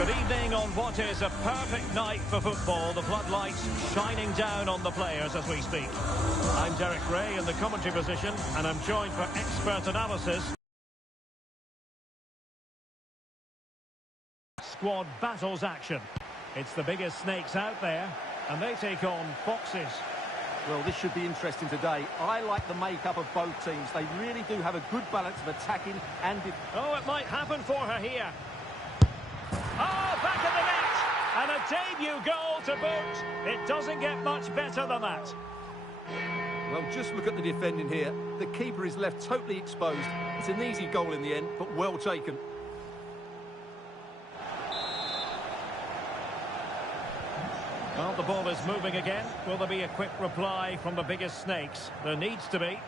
Good evening on what is a perfect night for football. The floodlights shining down on the players as we speak. I'm Derek Ray in the commentary position, and I'm joined for expert analysis. Squad battles action. It's the biggest snakes out there, and they take on foxes. Well, this should be interesting today. I like the makeup of both teams. They really do have a good balance of attacking and... Oh, it might happen for her here. Oh, back in the net! And a debut goal to boot. It doesn't get much better than that. Well, just look at the defending here. The keeper is left totally exposed. It's an easy goal in the end, but well taken. Well, the ball is moving again. Will there be a quick reply from the biggest snakes? There needs to be.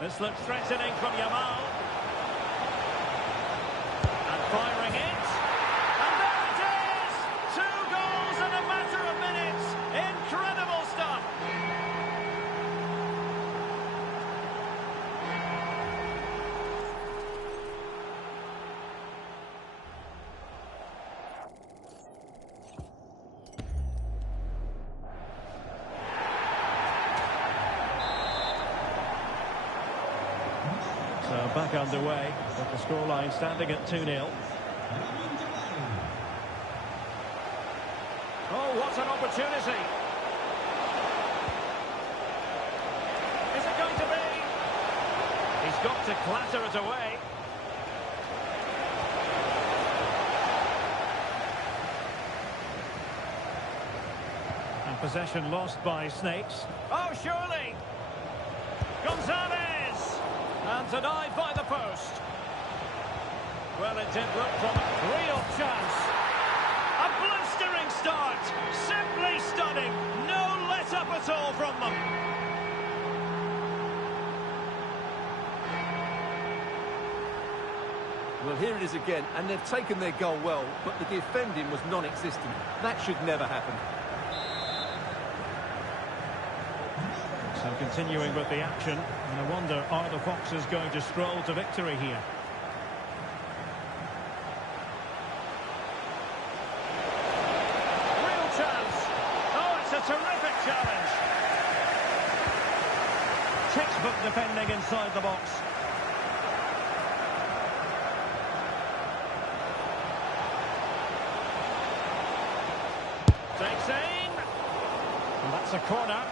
This looks threatening from Yamal. And firing it. And there it is! 2 goals in a matter of minutes. Incredible stuff. So back underway, with the scoreline standing at 2-0. Oh, what an opportunity! Is it going to be? He's got to clatter it away. And possession lost by Snakes. Oh, surely! Gonzalez! And denied by the post. Well, it did look from a real chance. A blistering start. Simply stunning. No let-up at all from them. Well, here it is again, and they've taken their goal well, but the defending was non-existent. That should never happen. So continuing with the action, and I wonder, are the Foxes going to stroll to victory here? Real chance! Oh, it's a terrific challenge! Textbook defending inside the box. Takes aim! And that's a corner.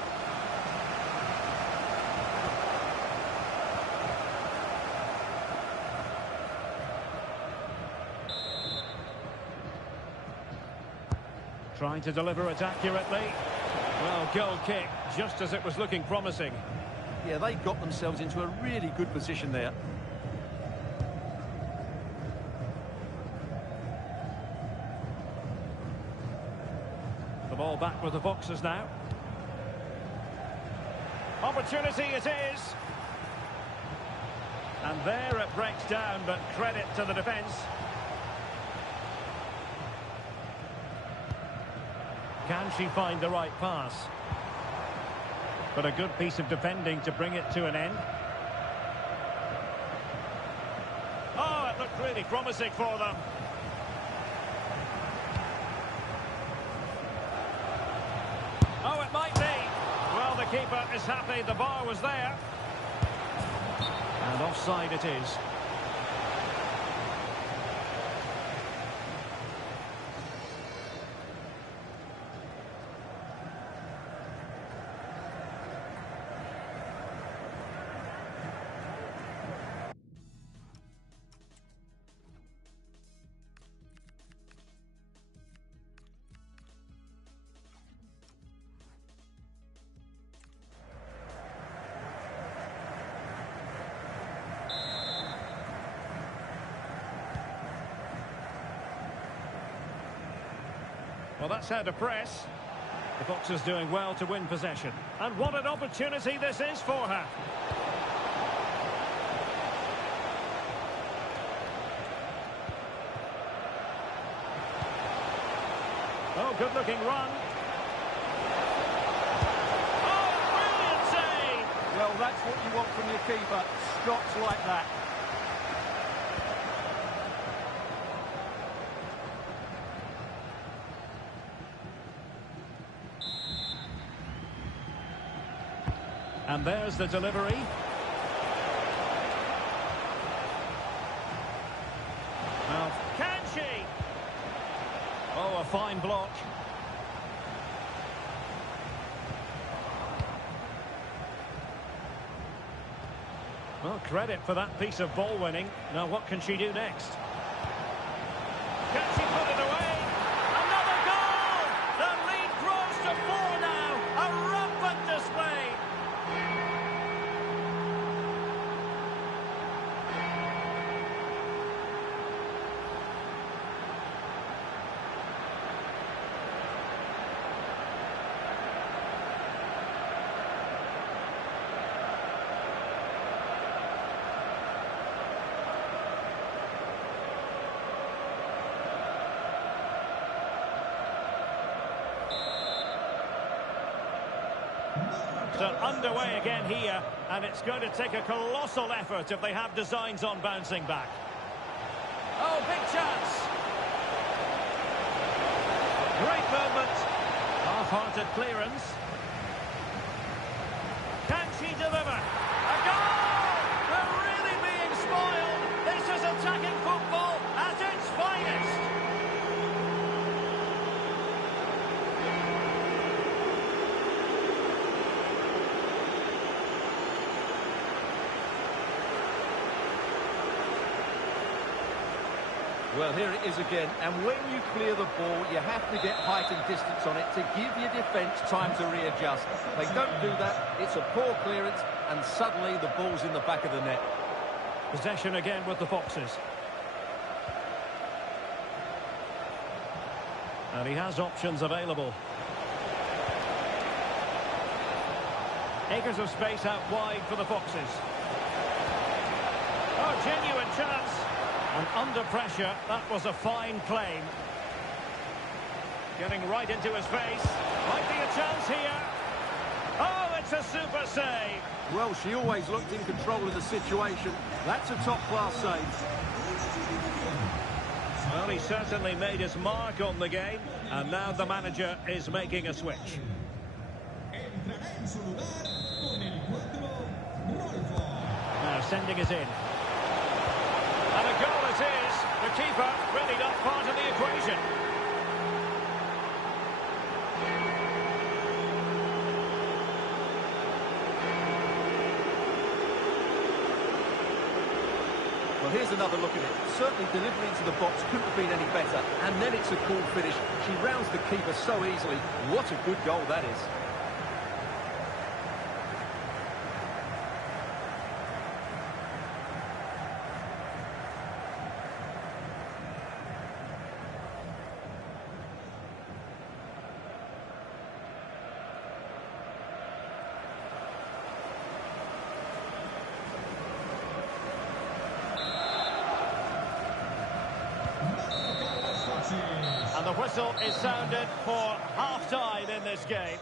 Trying to deliver it accurately. Well, goal kick, just as it was looking promising. Yeah, they got themselves into a really good position there. The ball back with the Foxes now. Opportunity it is. And there it breaks down, but credit to the defence. Can she find the right pass? But a good piece of defending to bring it to an end. Oh, it looked really promising for them. Oh, it might be. Well, the keeper is happy the bar was there. And offside it is. Well, that's how to press. The Foxes doing well to win possession. And what an opportunity this is for her. Oh, good-looking run. Oh, brilliant save! Well, that's what you want from your keeper. Stops like that. And there's the delivery. Now, can she? Oh, a fine block. Well, credit for that piece of ball winning. Now, what can she do next? Can she put it away? Another goal! The lead grows to 4 now. A rampant display. So underway again here, and it's going to take a colossal effort if they have designs on bouncing back. Oh, big chance! Great movement. Half-hearted clearance. Can she deliver? A goal! They're really being spoiled. This is attacking football at its finest. Well, here it is again, and when you clear the ball, you have to get height and distance on it to give your defence time to readjust. They don't do that, it's a poor clearance, and suddenly the ball's in the back of the net. Possession again with the Foxes. And he has options available. Acres of space out wide for the Foxes. Oh, genuine chance. And under pressure, that was a fine claim. Getting right into his face. Might be a chance here. Oh, it's a super save. Well, she always looked in control of the situation. That's a top-class save. Well, he certainly made his mark on the game. And now the manager is making a switch. Now sending it in. And a goal it is. The keeper really not part of the equation. Well, here's another look at it. Certainly delivery into the box couldn't have been any better. And then it's a cool finish. She rounds the keeper so easily. What a good goal that is. And the whistle is sounded for half-time in this game.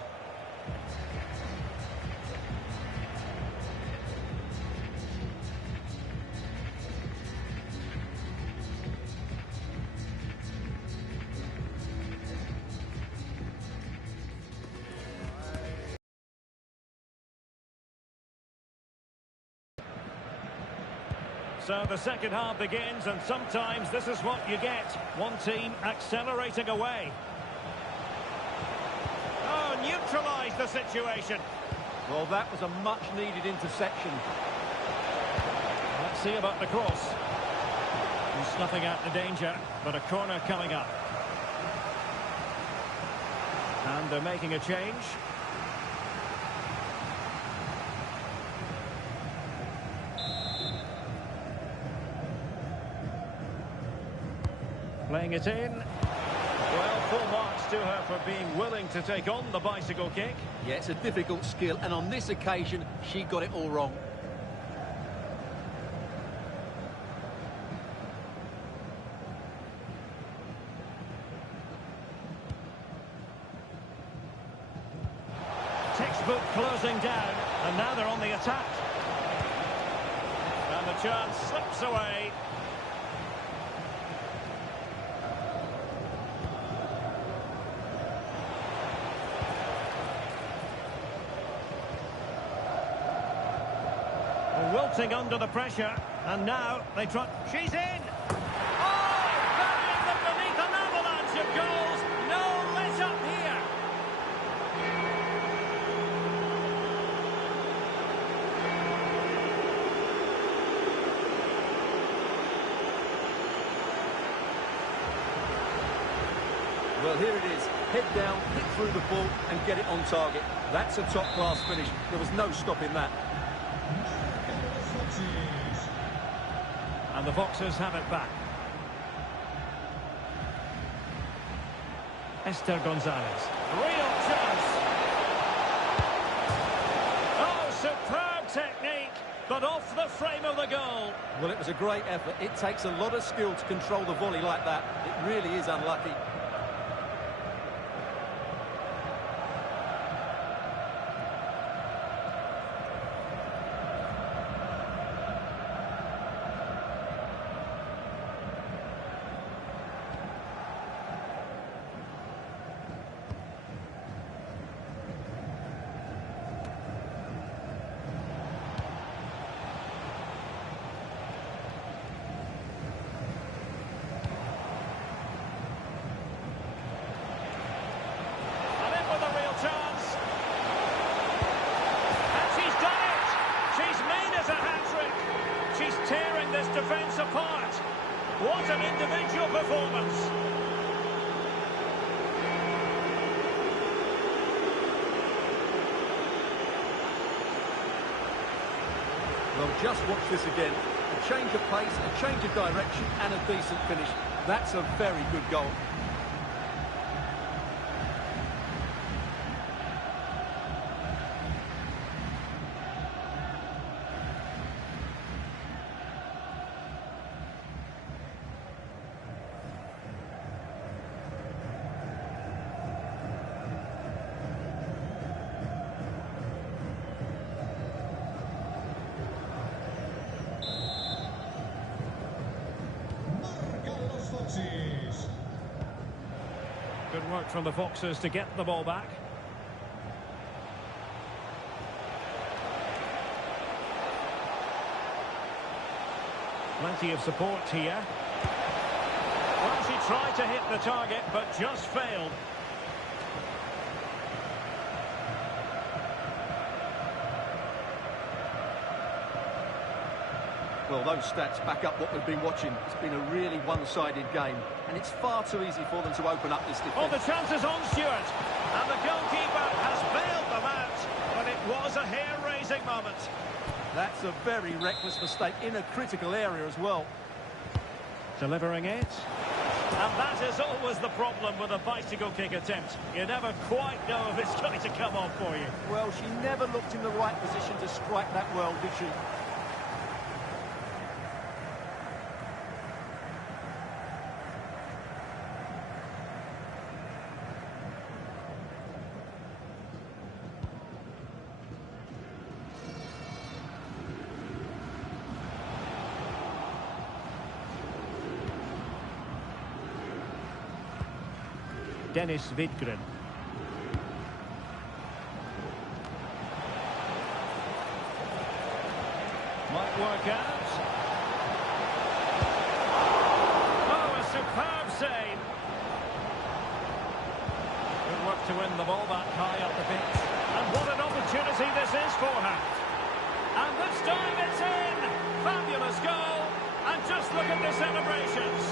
So the second half begins, and sometimes this is what you get. One team accelerating away. Oh, neutralised the situation. Well, that was a much-needed interception. Let's see about the cross. He's snuffing out the danger, but a corner coming up. And they're making a change. Playing it in. Well, full marks to her for being willing to take on the bicycle kick. Yeah, it's a difficult skill, and on this occasion, she got it all wrong. Textbook closing down, and now they're on the attack. And the chance slips away. collapsing under the pressure. And now they try... She's in! Oh! Burying them beneath an avalanche of goals. No let-up here. Well, here it is. Head down, hit through the ball and get it on target. That's a top-class finish. There was no stopping that. And the Foxes have it back. Esther Gonzalez. Real chance. Oh, superb technique, but off the frame of the goal. Well, it was a great effort. It takes a lot of skill to control the volley like that. It really is unlucky. Defence apart. What an individual performance. Well, just watch this again. A change of pace, a change of direction and a decent finish. That's a very good goal. Good work from the Foxes to get the ball back. Plenty of support here. Well, she tried to hit the target, but just failed. Well, those stats back up what we've been watching. It's been a really one-sided game, and it's far too easy for them to open up this defence. Oh, the chance is on, Stuart. And the goalkeeper has bailed them out, but it was a hair-raising moment. That's a very reckless mistake in a critical area as well. Delivering it. And that is always the problem with a bicycle kick attempt. You never quite know if it's going to come off for you. Well, she never looked in the right position to strike that well, did she? Dennis Widgren. Might work out. Oh, a superb save. Good work to win the ball back high up the pitch. And what an opportunity this is for her. And this time it's in. Fabulous goal. And just look at the celebrations.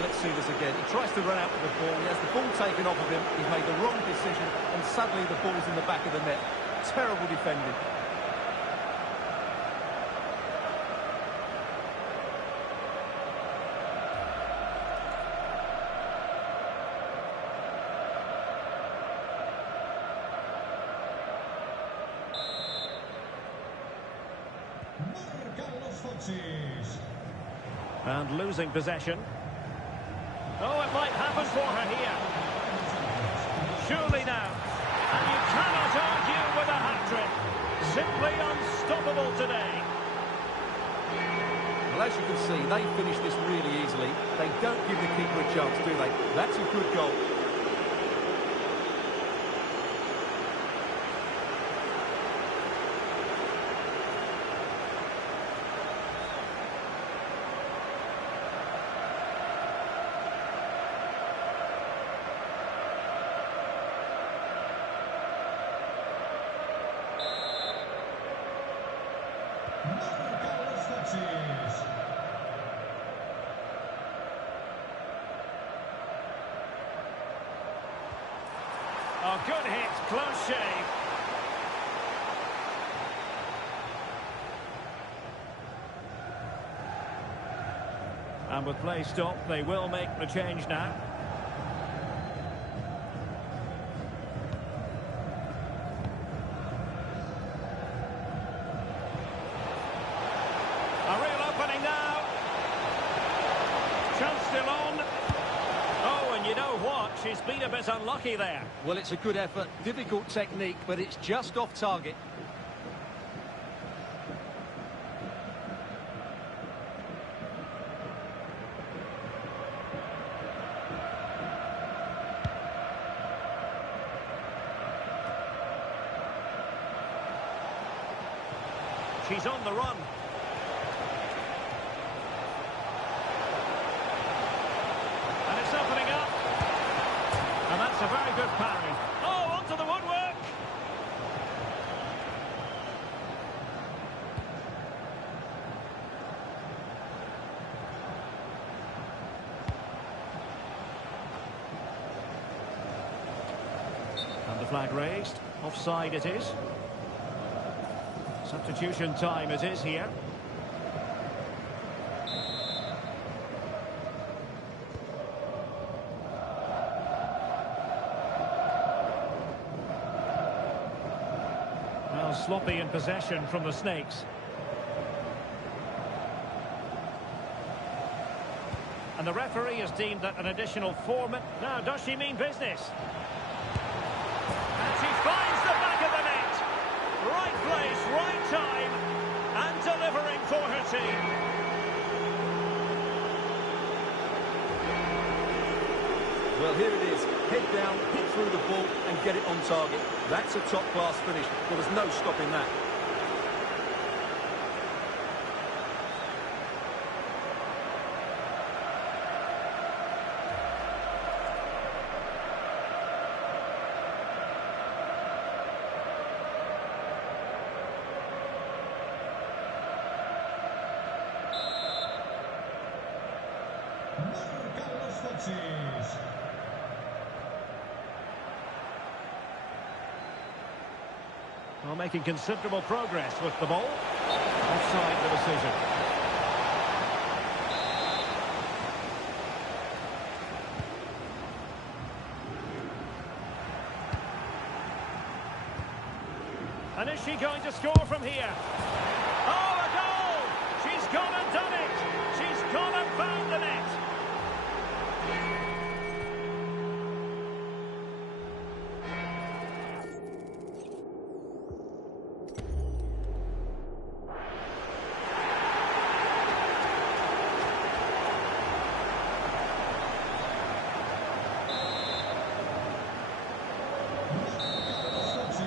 Let's see this again. He tries to run out with the ball. He has the ball taken off of him. He's made the wrong decision, and suddenly the ball's in the back of the net. Terrible defending. And losing possession. Oh, it might happen for her here. Surely now. And you cannot argue with a hat-trick. Simply unstoppable today. Well, as you can see, they finish this really easily. They don't give the keeper a chance, do they? That's a good goal. Oh, good hit, close shave. And with play stopped, they will make the change now. A real opening now. Chance still on. Oh, and you know what? She's been a bit unlucky there. Well, it's a good effort, difficult technique, but it's just off target. She's on the run. And it's opening up. And that's a very good parry. Oh, onto the woodwork. And the flag raised. Offside it is. Substitution time it is here. Well, sloppy in possession from the Snakes. And the referee has deemed that an additional 4 minutes. Now, does she mean business? And she finds the back of the net. Right place, right time, and delivering for her team. Well, here it is. Head down, hit through the ball, and get it on target. That's a top-class finish. Well, there's no stopping that. Well, making considerable progress with the ball. Offside the decision. And is she going to score from here? Oh, a goal! She's gone and done it! She's gone and found the net!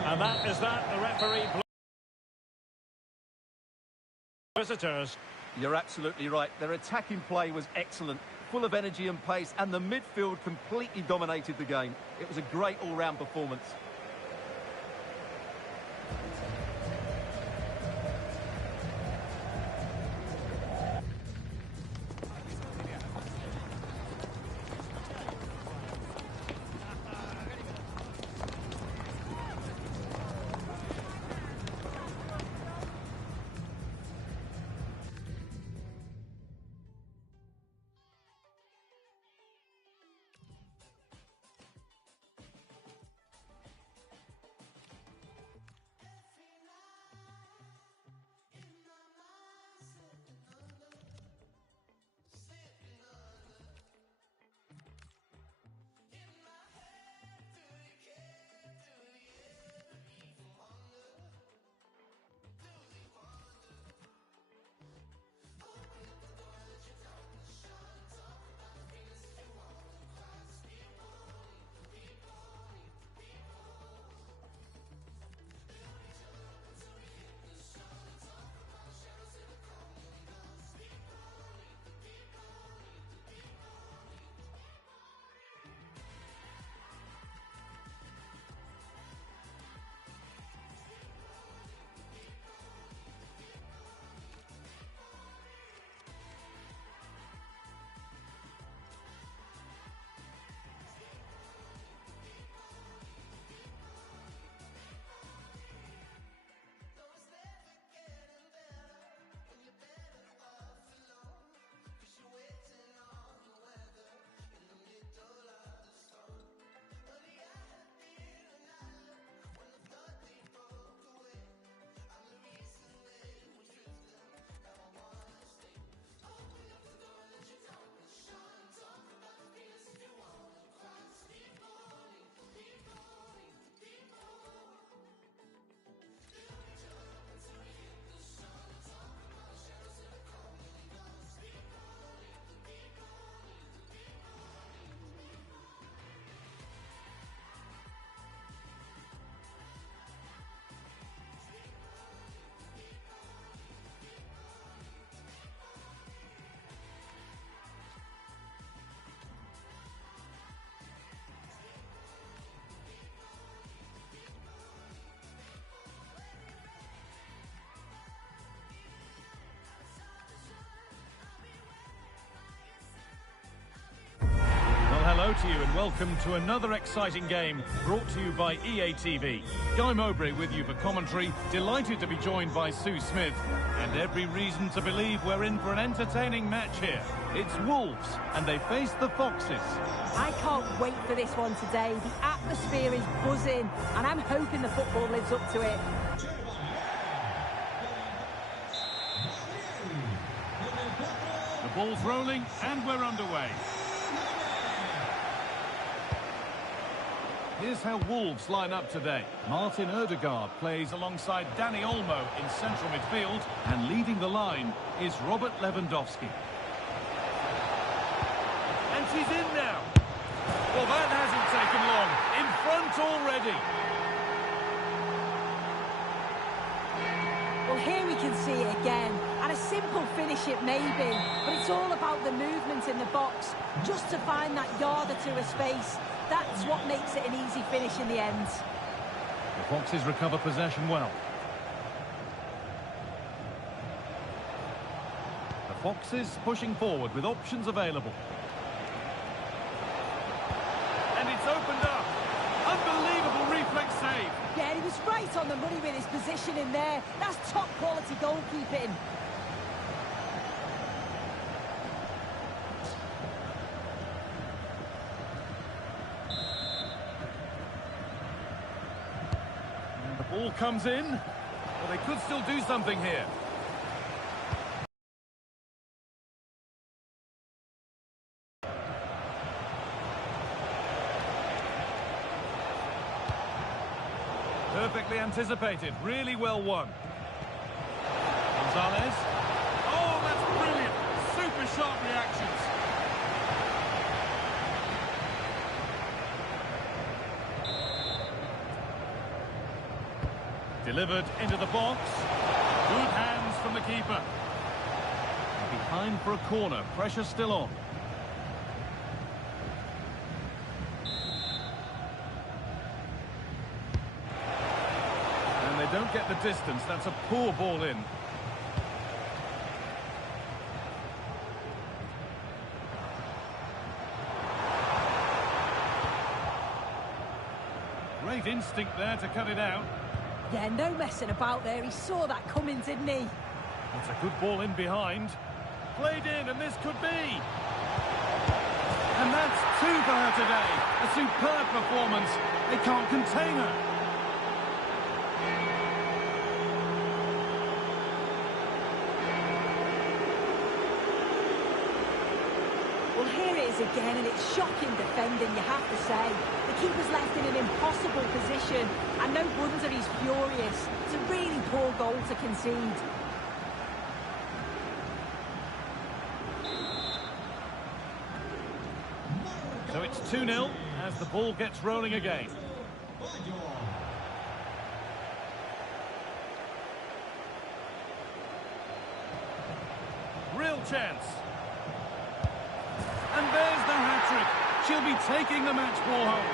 And that is that, the referee... Visitors. You're absolutely right. Their attacking play was excellent, full of energy and pace, and the midfield completely dominated the game. It was a great all-round performance. Hello to you and welcome to another exciting game brought to you by EA TV. Guy Mowbray with you for commentary, delighted to be joined by Sue Smith, and every reason to believe we're in for an entertaining match here. It's Wolves and they face the Foxes. I can't wait for this one today. The atmosphere is buzzing and I'm hoping the football lives up to it. The ball's rolling and we're underway. Here's how Wolves line up today. Martin Ødegaard plays alongside Danny Olmo in central midfield, and leading the line is Robert Lewandowski. And she's in now. Well, that hasn't taken long. In front already. Well, here we can see it again. And a simple finish it may be, but it's all about the movement in the box, just to find that yard or two of space. That's what makes it an easy finish in the end. The Foxes recover possession well. The Foxes pushing forward with options available. And it's opened up. Unbelievable reflex save. Yeah, he was right on the money with his position in there. That's top quality goalkeeping. Ball comes in. Well, they could still do something here. Perfectly anticipated. Really well won. Gonzalez. Oh, that's brilliant. Super sharp reactions. Delivered into the box. Good hands from the keeper. And behind for a corner. Pressure still on. And they don't get the distance. That's a poor ball in. Great instinct there to cut it out. Yeah, no messing about there. He saw that coming, didn't he? That's a good ball in behind. Played in, and this could be. And that's two for her today. A superb performance. They can't contain her. Well, here it is again, and it's shocking defending, you have to say. The keeper's left in an impossible position, and no wonder he's furious. It's a really poor goal to concede. So it's 2-0 as the ball gets rolling again. Real chance. And there's the hat-trick. She'll be taking the match ball home.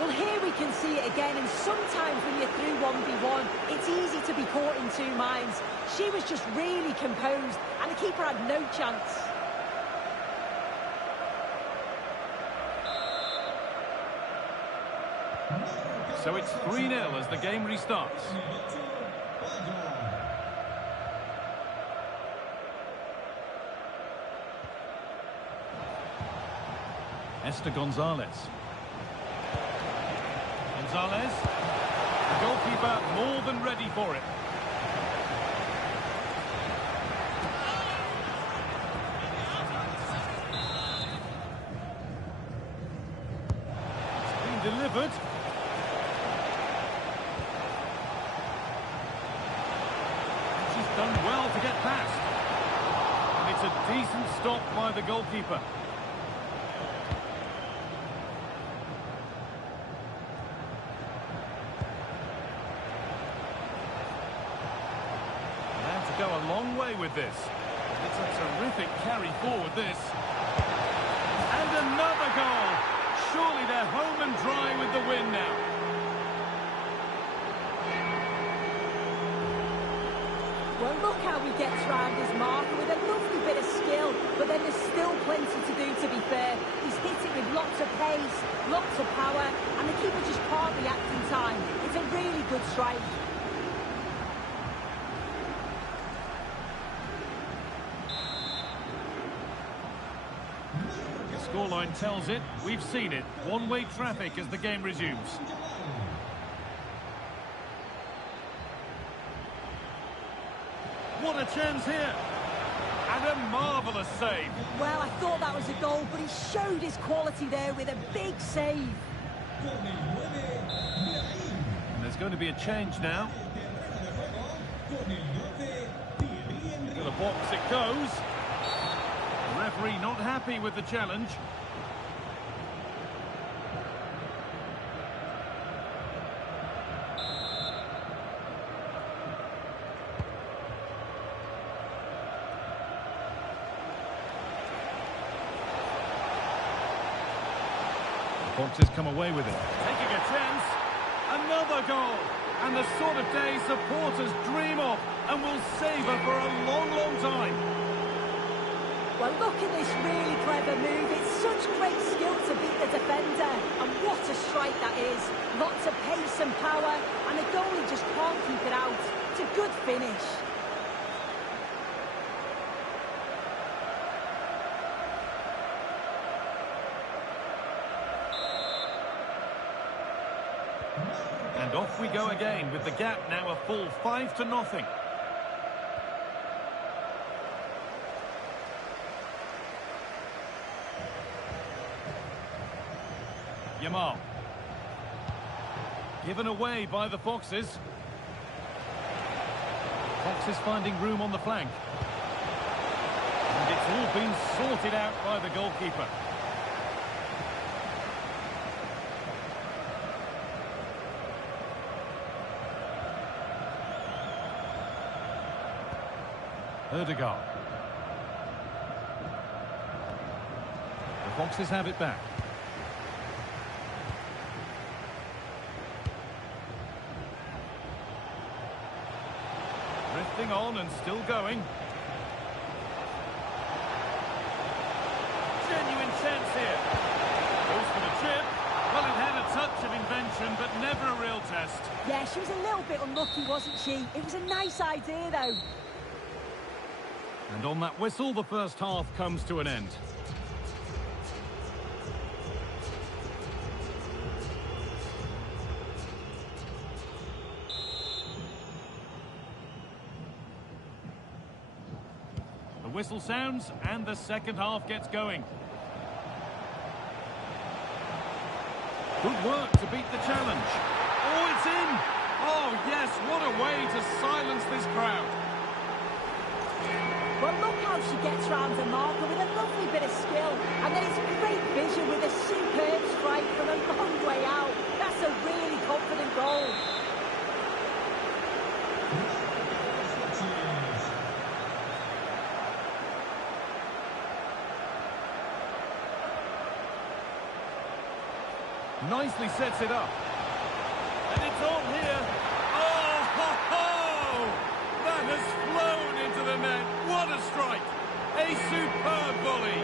Well, here we can see it again, and sometimes when you're through 1v1, it's easy to be caught in two minds. She was just really composed, and the keeper had no chance. So it's 3-0 as the game restarts. Esther Gonzalez. Gonzalez. The goalkeeper more than ready for it. It's been delivered. Done well to get past. And it's a decent stop by the goalkeeper. They have to go a long way with this. It's a terrific carry forward, this. And another goal. Surely they're home and dry with the win now. Well, look how he gets round his marker with a lovely bit of skill, but then there's still plenty to do, to be fair. He's hit it with lots of pace, lots of power, and the keeper just can't react in time. It's a really good strike. The scoreline tells it. We've seen it. One-way traffic as the game resumes. What a chance here. And a marvellous save. Well, I thought that was a goal, but he showed his quality there with a big save. And there's going to be a change now. To the box it goes. The referee not happy with the challenge. Foxes come away with it. Taking a chance. Another goal. And the sort of day supporters dream of and will savour for a long, long time. Well, look at this really clever move. It's such great skill to beat the defender. And what a strike that is. Lots of pace and power. And the goalie just can't keep it out. It's a good finish. And off we go again with the gap now a full 5-0. Yamal. Given away by the Foxes. Foxes finding room on the flank. And it's all been sorted out by the goalkeeper. Erdegaard. The Foxes have it back. Drifting on and still going. Genuine chance here. Goes for the chip. Well, it had a touch of invention, but never a real test. Yeah, she was a little bit unlucky, wasn't she? It was a nice idea, though. And on that whistle, the first half comes to an end. The whistle sounds and the second half gets going. Good work to beat the challenge. Oh, it's in! Oh, yes, what a way to silence this crowd. Well, look how she gets round the marker with a lovely bit of skill. And then it's great vision with a superb strike from a long way out. That's a really confident goal. Nicely sets it up. And it's on here. Oh, ho, ho! That has flown into the net. What a strike! A superb volley.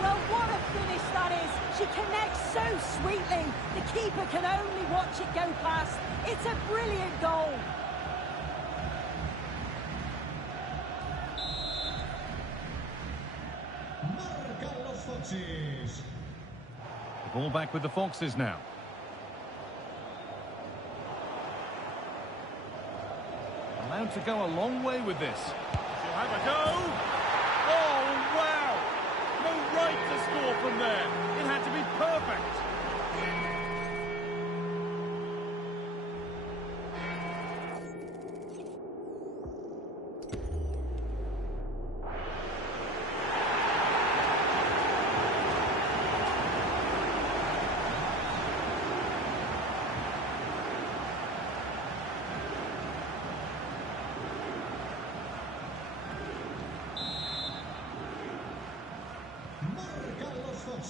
Well, what a finish that is. She connects so sweetly. The keeper can only watch it go past. It's a brilliant goal. The ball back with the Foxes now. Allowed to go a long way with this. She'll have a go. Oh, wow! No right to score from there. It had to be perfect.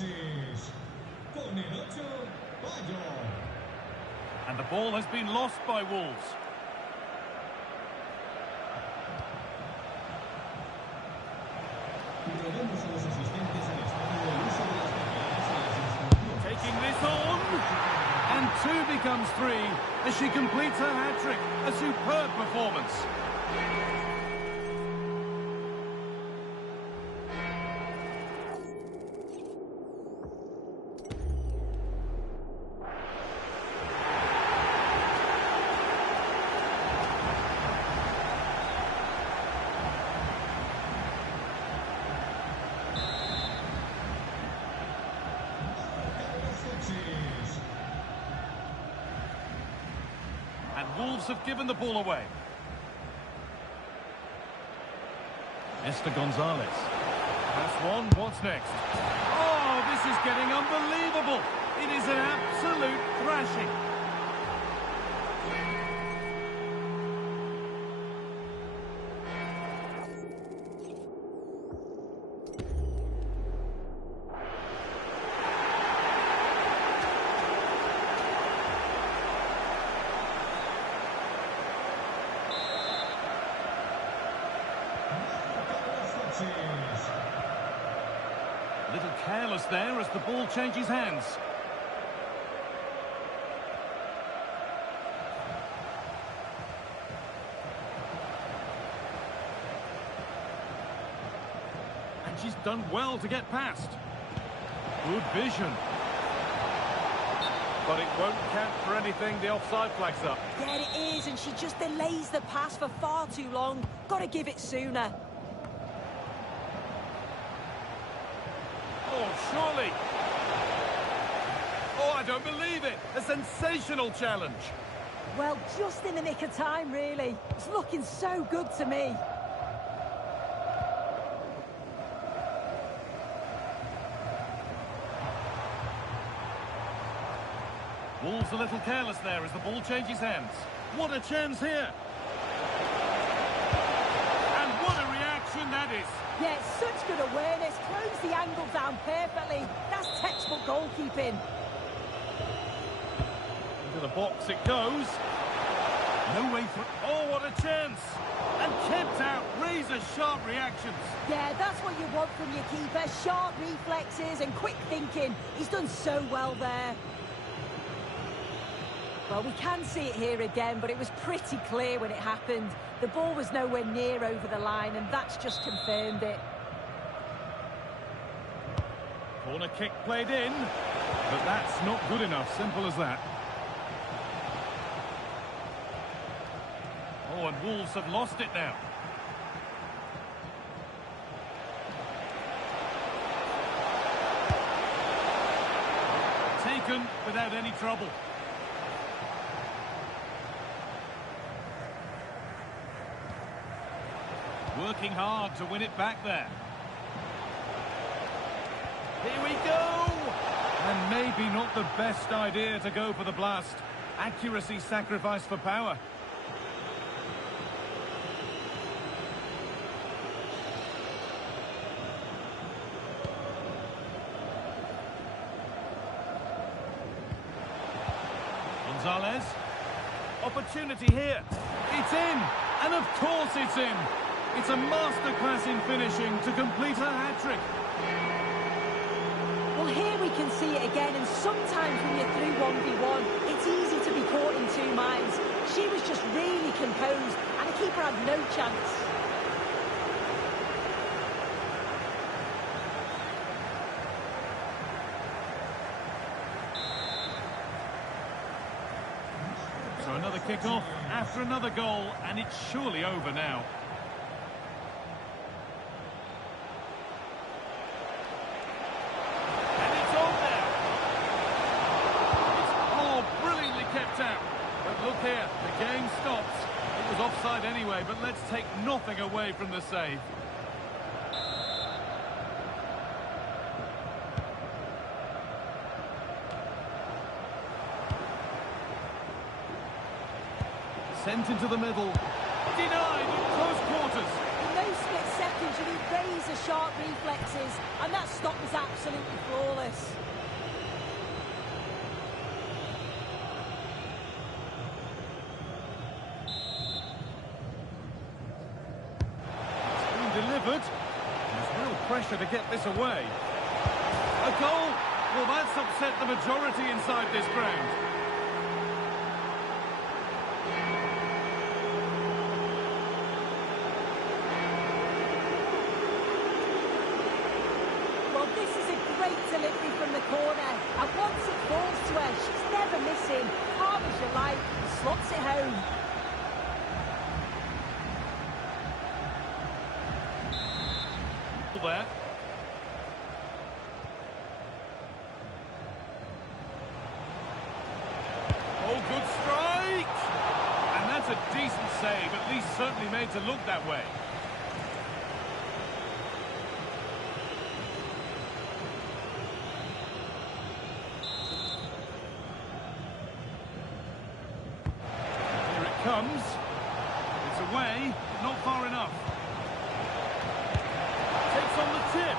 And the ball has been lost by Wolves. Taking this on, and 2 becomes 3 as she completes her hat-trick. A superb performance. And Wolves have given the ball away. Esther Gonzalez. That's one. What's next? Oh, this is getting unbelievable. It is an absolute thrashing. A little careless there as the ball changes hands. And she's done well to get past. Good vision. But it won't count for anything, the offside flag's up. Yeah, it is, and she just delays the pass for far too long. Got to give it sooner. Oh, surely. Oh, I don't believe it. A sensational challenge. Well, just in the nick of time, really. It's looking so good to me. Wolves a little careless there as the ball changes hands. What a chance here. And what a reaction that is. Yeah, such good awareness. Closed the angle down perfectly. That's textbook goalkeeping. Into the box it goes. No way through. Oh, what a chance. And kept out. Razor-sharp reactions. Yeah, that's what you want from your keeper. Sharp reflexes and quick thinking. He's done so well there. Well, we can see it here again, but it was pretty clear when it happened. The ball was nowhere near over the line, and that's just confirmed it. Corner kick played in, but that's not good enough. Simple as that. Oh, and Wolves have lost it now. Taken without any trouble. Working hard to win it back there. Here we go! And maybe not the best idea to go for the blast. Accuracy sacrificed for power. Gonzalez. Opportunity here. It's in! And of course it's in! It's a masterclass in finishing to complete her hat-trick. Well, here we can see it again, and sometimes when you're through 1v1, it's easy to be caught in two minds. She was just really composed, and the keeper had no chance. So another kick-off after another goal, and it's surely over now. Out. But look here, the game stops. It was offside anyway, but let's take nothing away from the save. Sent into the middle. Denied at close quarters. In those split seconds, you need razor-sharp reflexes, and that stop was absolutely flawless. It's been delivered. There's real pressure to get this away. A goal! Well, that's upset the majority inside this ground. Well, this is a great delivery from the corner, and once it falls to her, she's never missing. Calm as you like, slots it home. There. Oh, good strike! And that's a decent save, at least certainly made to look that way. Here it comes. It's away, but not far enough. Takes on the tip.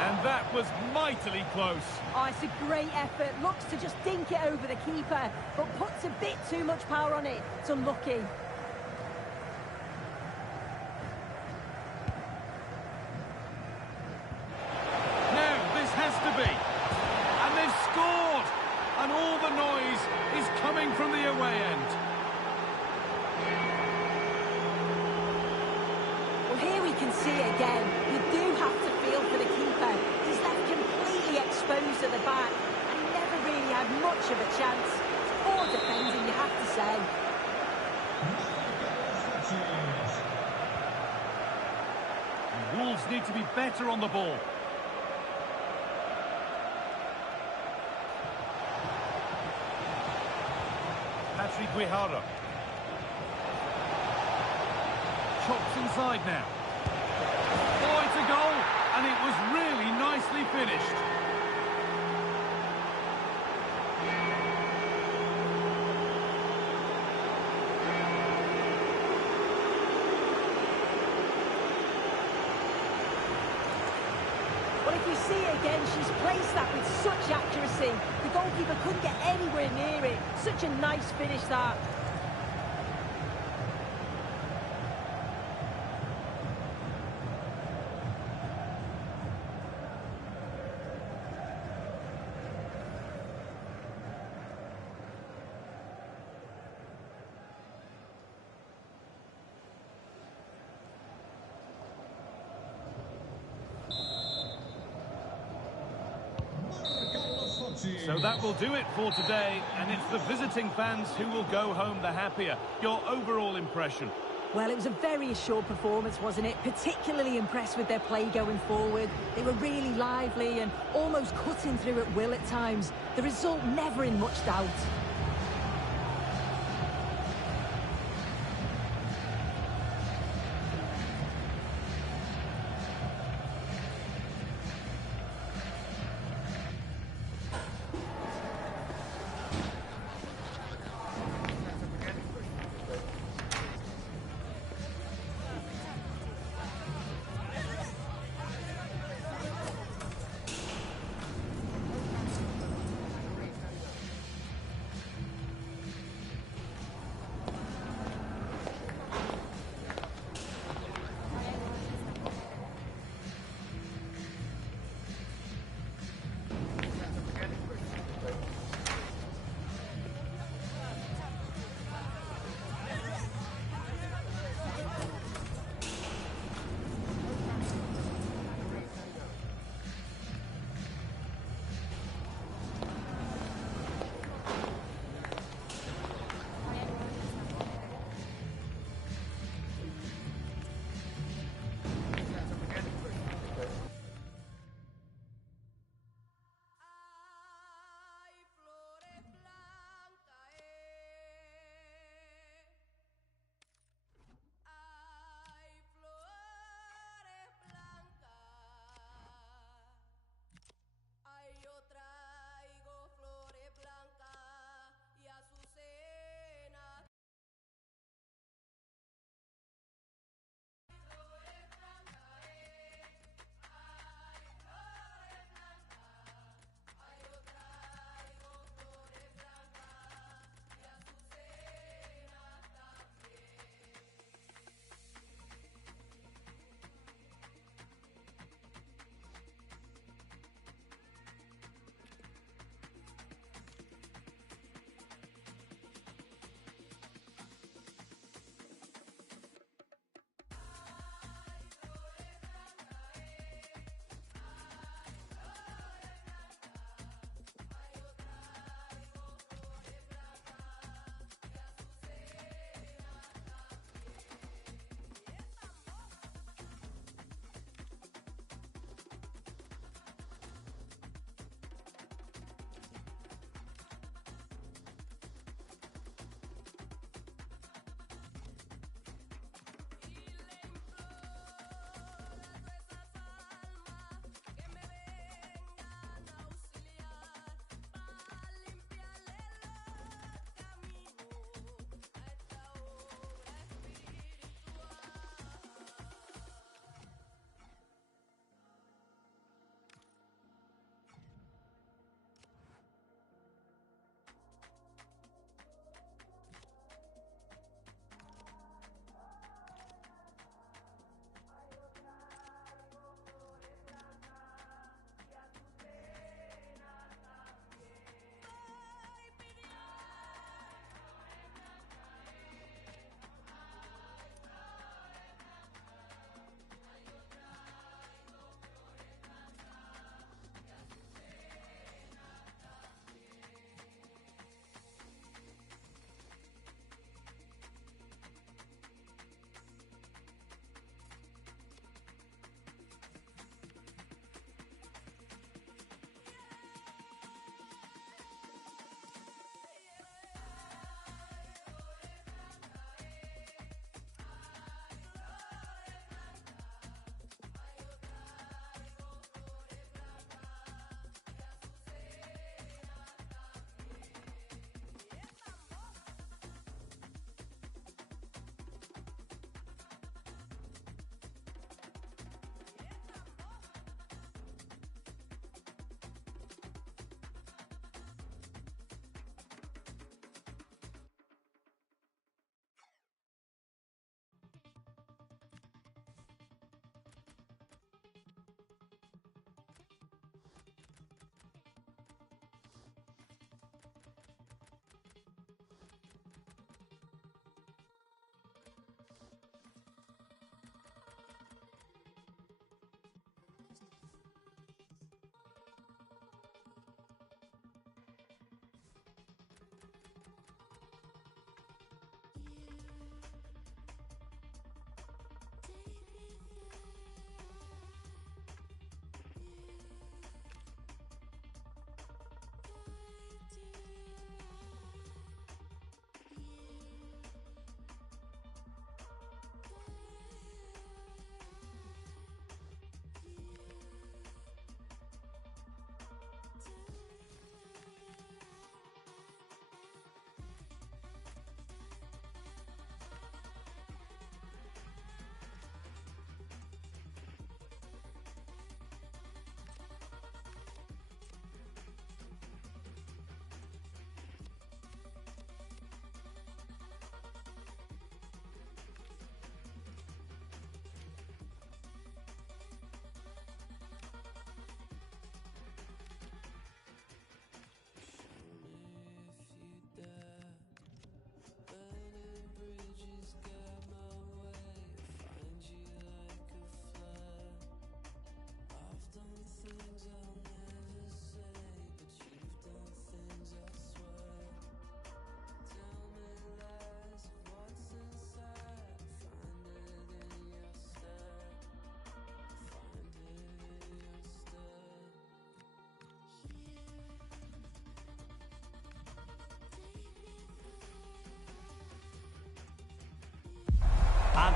And that was mightily close. Oh, it's a great effort. Looks to just dink it over the keeper, but puts a bit too much power on it. It's unlucky. Now, this has to be. And they've scored! And all the noise is coming from the away end. Well, here we can see it again. You do have to feel for the keeper. He's left completely exposed at the back, and he never really had much of a chance. Poor defending, you have to say. And Wolves need to be better on the ball. Patrick Guijara. Chops inside now. Oh, it's a goal, and it was really nicely finished. Well, if you see it again, she's placed that with such accuracy. The goalkeeper couldn't get anywhere near it. Such a nice finish, that. So that will do it for today, and it's the visiting fans who will go home the happier. Your overall impression? Well, it was a very assured performance, wasn't it? Particularly impressed with their play going forward. They were really lively and almost cutting through at will at times. The result never in much doubt.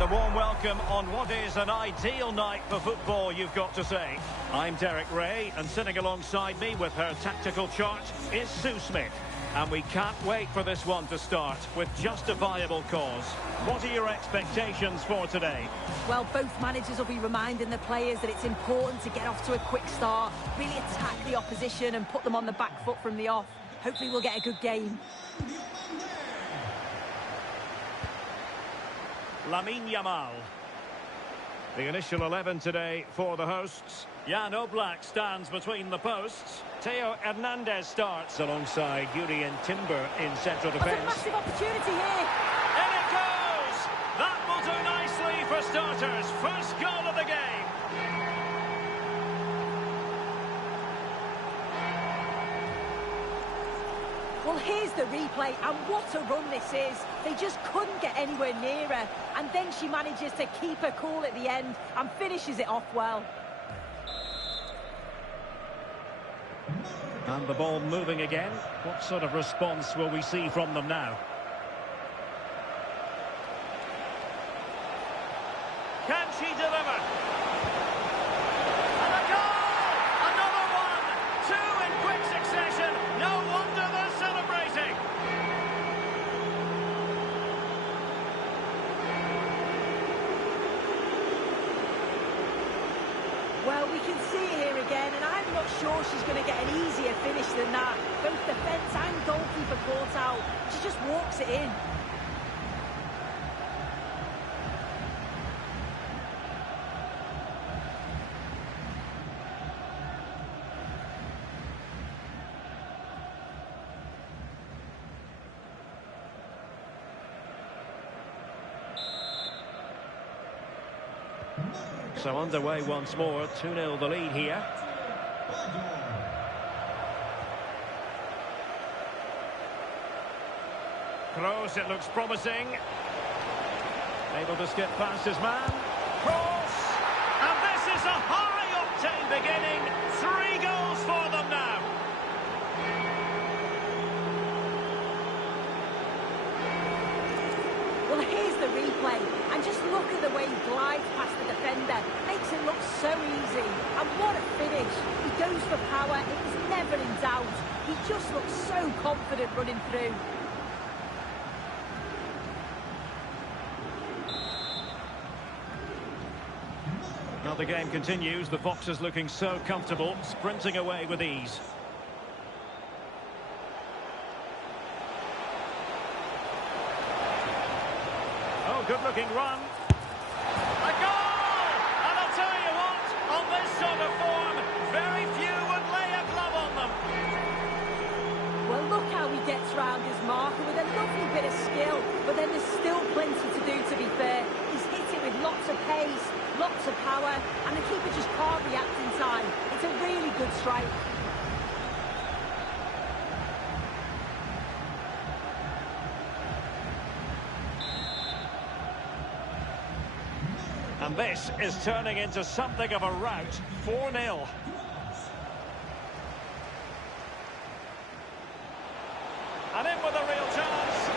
And a warm welcome on what is an ideal night for football, you've got to say. I'm Derek Ray, and sitting alongside me with her tactical chart is Sue Smith. And we can't wait for this one to start with justifiable cause. What are your expectations for today? Well, both managers will be reminding the players that it's important to get off to a quick start, really attack the opposition and put them on the back foot from the off. Hopefully we'll get a good game. Lamine Yamal. The initial 11 today for the hosts. Jan Oblak stands between the posts. Theo Hernandez starts alongside Yuri and Timber in central defence. That's a massive opportunity here. In it goes! That will do nicely for starters. First goal of the game. Well, here's the replay, and what a run this is. They just couldn't get anywhere near her, and then she manages to keep her cool at the end and finishes it off well. And the ball moving again. What sort of response will we see from them now? Can she deliver? And a goal! Another one! Two in quick succession. No wonder they're celebrating. Well, we can see it here again, and I'm not sure she's going to get an easier finish than that. Both defence and goalkeeper caught out. She just walks it in. So underway once more, 2-0 the lead here. Kroos, it looks promising. Able to skip past his man. Kroos! And this is a high-octane beginning. 3 goals for them now. Well, here's the replay, and just look at the way he glides past the defender. Makes it look so easy, and what a finish. He goes for power, it was never in doubt. He just looks so confident running through. Now the game continues, the Foxes looking so comfortable, sprinting away with ease. Oh, good-looking run. A goal! And I'll tell you what, on this sort of form, very few would lay a glove on them. Well, look how he gets round his marker with a lovely bit of skill, but then there's still plenty to do, to be fair. He's hit it with lots of pace, lots of power, and the keeper just can't react in time. It's a really good strike. And this is turning into something of a rout. 4-0. And in with a real chance.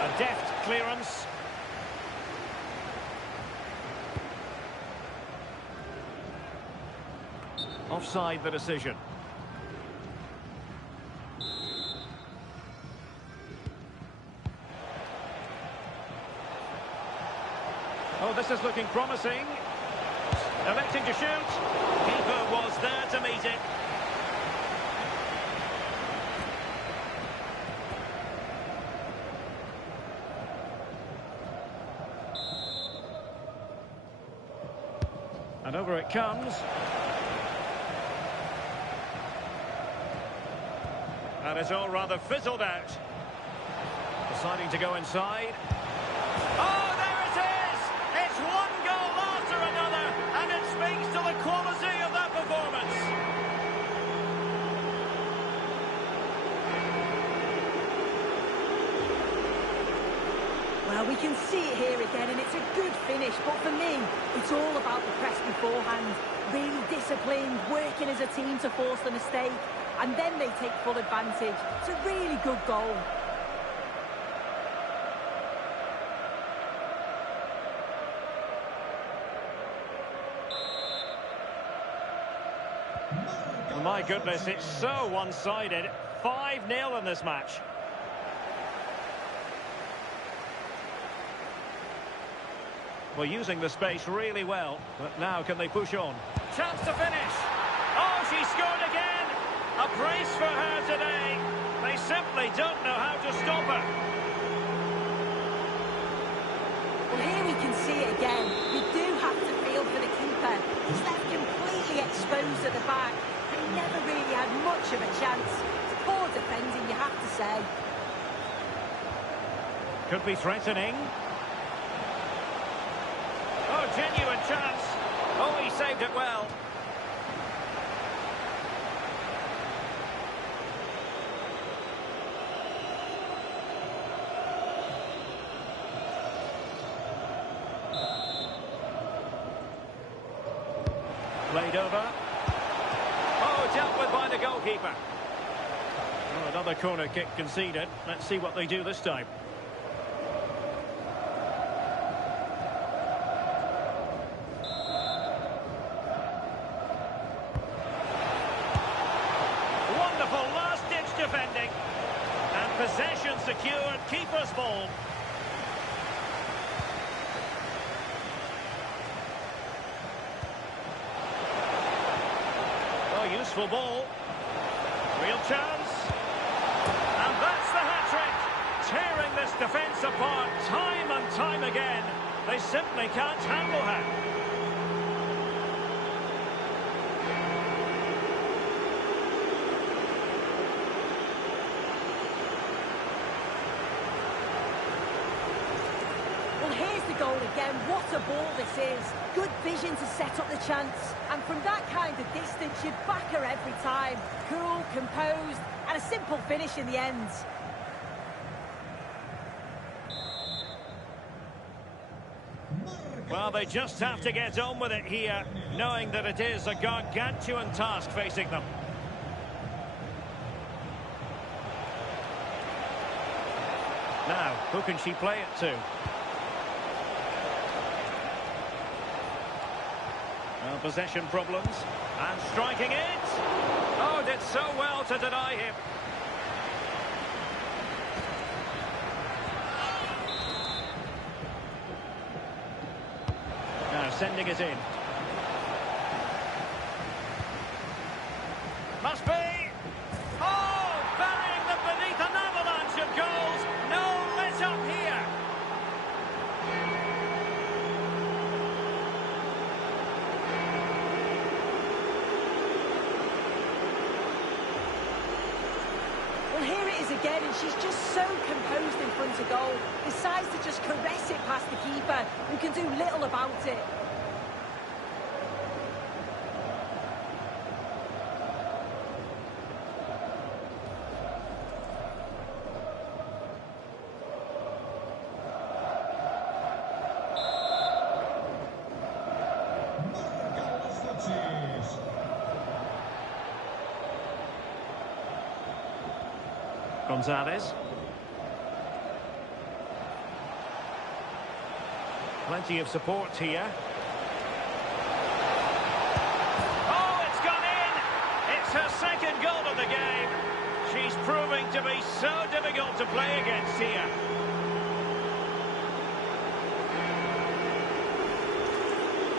A deft clearance. Offside the decision. Oh, this is looking promising. Electing to shoot. Keeper was there to meet it. And over it comes. And it's all rather fizzled out. Deciding to go inside. Oh, there it is! It's one goal after another, and it speaks to the quality of that performance. Well, we can see it here again, and it's a good finish, but for me, it's all about the press beforehand. Really disciplined, working as a team to force the mistake, and then they take full advantage. It's a really good goal. Well, my goodness, it's so one-sided. 5-0 in this match. Well, using the space really well. But now can they push on? Chance to finish. Oh, she scored again. A brace for her today. They simply don't know how to stop her. Well, here we can see it again. You do have to feel for the keeper. He's left completely exposed at the back, and he never really had much of a chance. It's poor defending, you have to say. Could be threatening. Oh, genuine chance. Oh, he saved it well. Played over. Oh, dealt with by the goalkeeper. Oh, another corner kick conceded. Let's see what they do this time. Wonderful last-ditch defending. And possession secured, keeper's ball. Useful ball. Real chance. And that's the hat-trick. Tearing this defence apart time and time again. They simply can't handle her. Well, here's the goal again. What a ball this is. Good vision to set up the chance. And from that kind of distance, you'd back her every time. Cool, composed, and a simple finish in the end. Well, they just have to get on with it here, knowing that it is a gargantuan task facing them. Now, who can she play it to? Well, possession problems. And striking it. Oh, did so well to deny him. Now sending it in. Must be. Oh, burying them beneath an avalanche of goals. No let up here. Well, here it is again, and she's just so composed in front of goal. Decides to just caress it past the keeper, who can do little about it. Gonzalez. Plenty of support here. Oh, it's gone in! It's her second goal of the game. She's proving to be so difficult to play against here.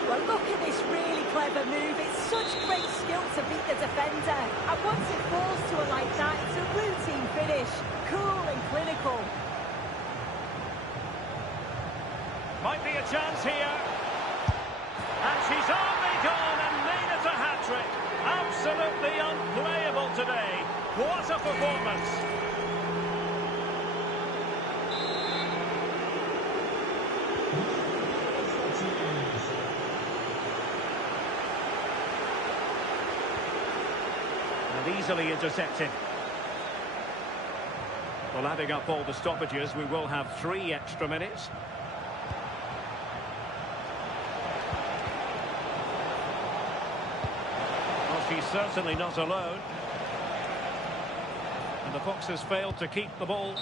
Well, look at this really clever move. It's such great skill to beat the defender. And once it falls to her like that, it's a routine finish. Cool and clinical. Might be a chance here. And she's only gone and made it a hat-trick. Absolutely unplayable today. What a performance. And easily intercepted. Well, adding up all the stoppages, we will have 3 extra minutes. Well, she's certainly not alone. And the Foxes failed to keep the ball.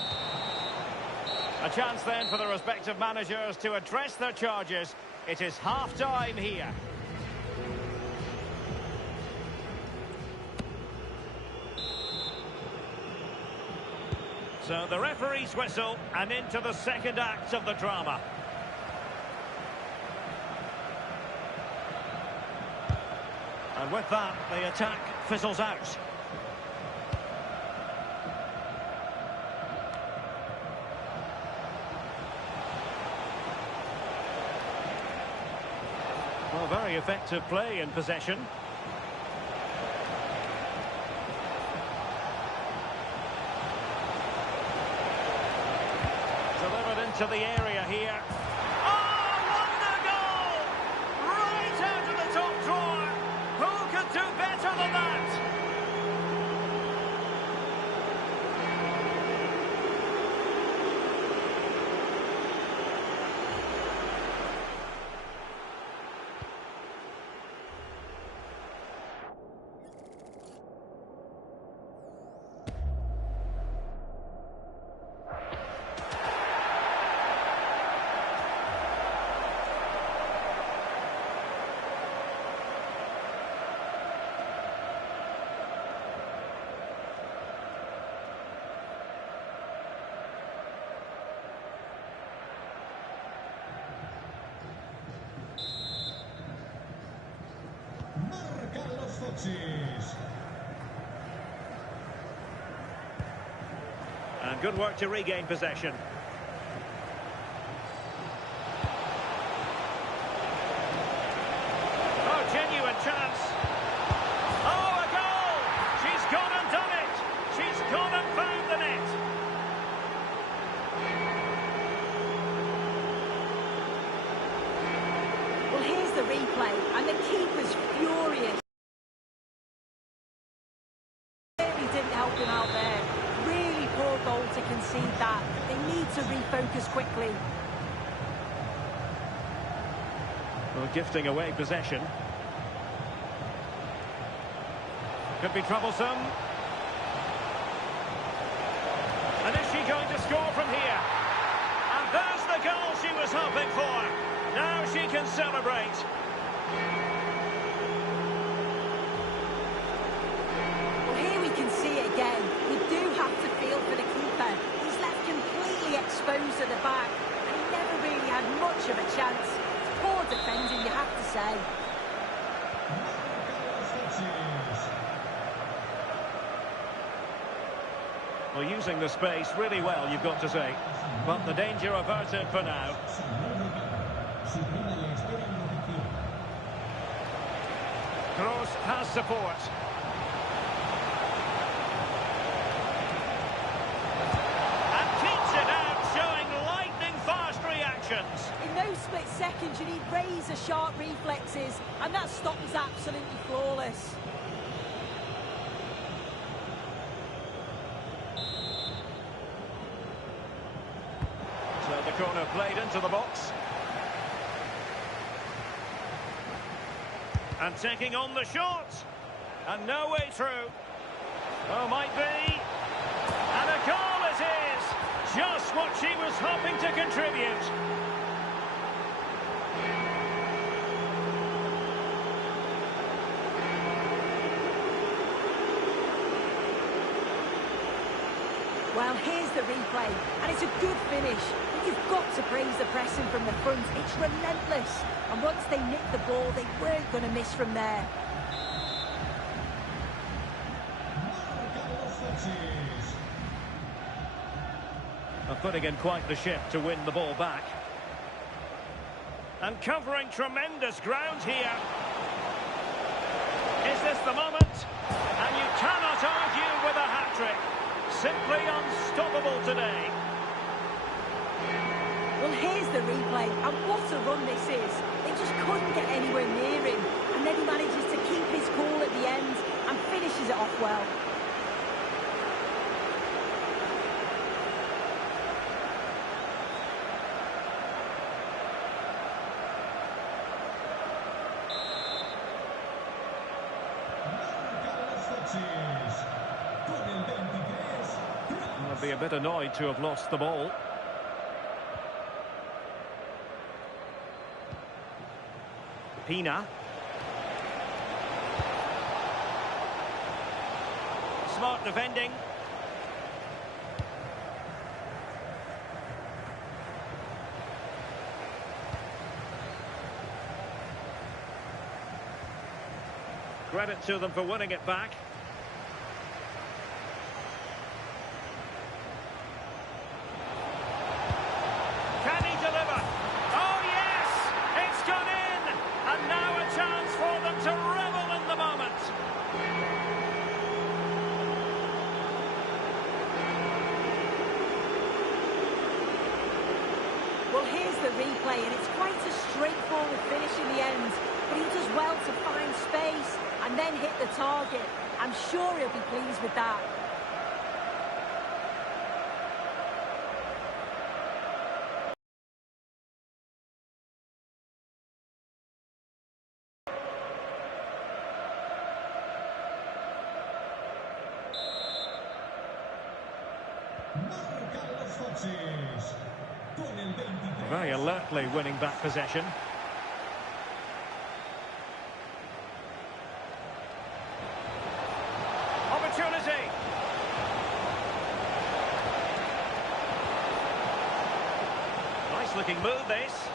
A chance then for the respective managers to address their charges. It is half-time here. So the referee's whistle and into the second act of the drama. And with that, the attack fizzles out. Well, very effective play in possession. Delivered into the area here. Oh, wonder goal! Right out of the top drawer. Who could do better than that? And good work to regain possession. Oh, genuine chance. Oh, a goal! She's gone and done it. She's gone and found the net. Well, here's the replay, and the keeper's furious. Really didn't help him out there. Really poor goal to concede that. They need to refocus quickly. Well, gifting away possession. Could be troublesome. And is she going to score from here? And there's the goal she was hoping for. Now she can celebrate. Well, here we can see it again. You do have to feel for the keeper. He's left completely exposed at the back, and he never really had much of a chance. Poor defending, you have to say. Well, using the space really well, you've got to say. But the danger averted for now. Kroos has support. And keeps it out, showing lightning-fast reactions. In those split seconds, you need razor-sharp reflexes, and that stop was absolutely flawless. So the corner played into the box. And taking on the shot. And no way through. Oh, might be. And a goal it is. Just what she was hoping to contribute. Well, here's the replay, and it's a good finish. But you've got to praise the pressing from the front. It's relentless. And once they nicked the ball, they weren't going to miss from there. Putting in quite the shift to win the ball back. And covering tremendous ground here. Is this the moment? And you cannot argue with a hat-trick. Simply unstoppable today. Well, here's the replay, and what a run this is. They just couldn't get anywhere near him, and then he manages to keep his cool at the end and finishes it off well. I'd be a bit annoyed to have lost the ball. Pina. Smart defending. Credit to them for winning it back. Can he deliver? Oh yes! It's gone in! And now a chance for them to revel in the moment. Well, here's the replay, and it's quite a straightforward finish in the end. But he does well to find space and then hit the target. I'm sure he'll be pleased with that. Very alertly winning back possession. Opportunity. Nice looking move, this.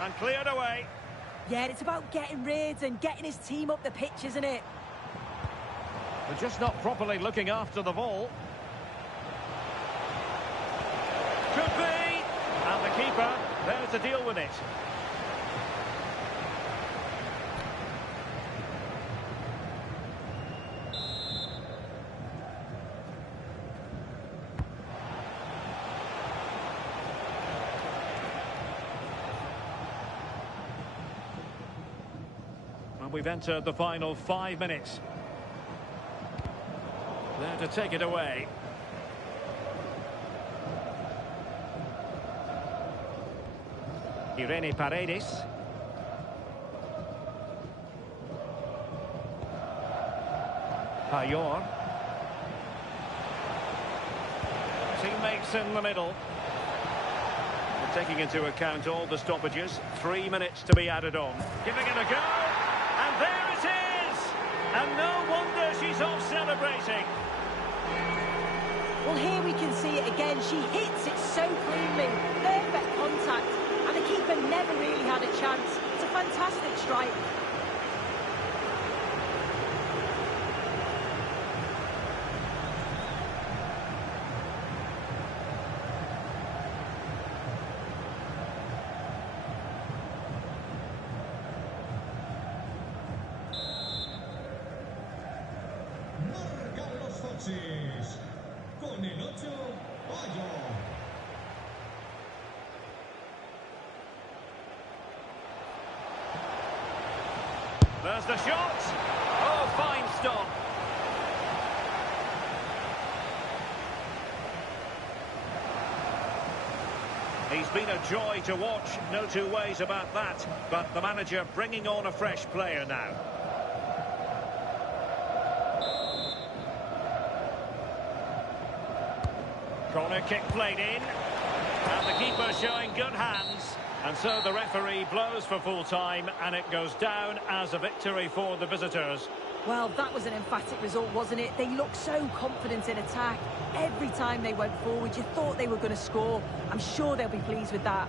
And cleared away. Yeah, it's about getting rid and getting his team up the pitch, isn't it? They're just not properly looking after the ball. Could be. And the keeper there to deal with it. And we've entered the final 5 minutes. There to take it away. Irene Paredes. Payor. Teammates in the middle. And taking into account all the stoppages, 3 minutes to be added on. Giving it a go. And there it is! And no wonder she's off celebrating. Well, here we can see it again. She hits it so cleanly. Perfect contact. And the keeper never really had a chance. It's a fantastic strike. Con el 8, Payo. There's the shot. Oh, fine stop. He's been a joy to watch, no two ways about that. But the manager bringing on a fresh player now. Corner kick played in. And the keeper showing good hands. And so the referee blows for full time, and it goes down as a victory for the visitors. Well, that was an emphatic result, wasn't it? They looked so confident in attack. Every time they went forward, you thought they were going to score. I'm sure they'll be pleased with that.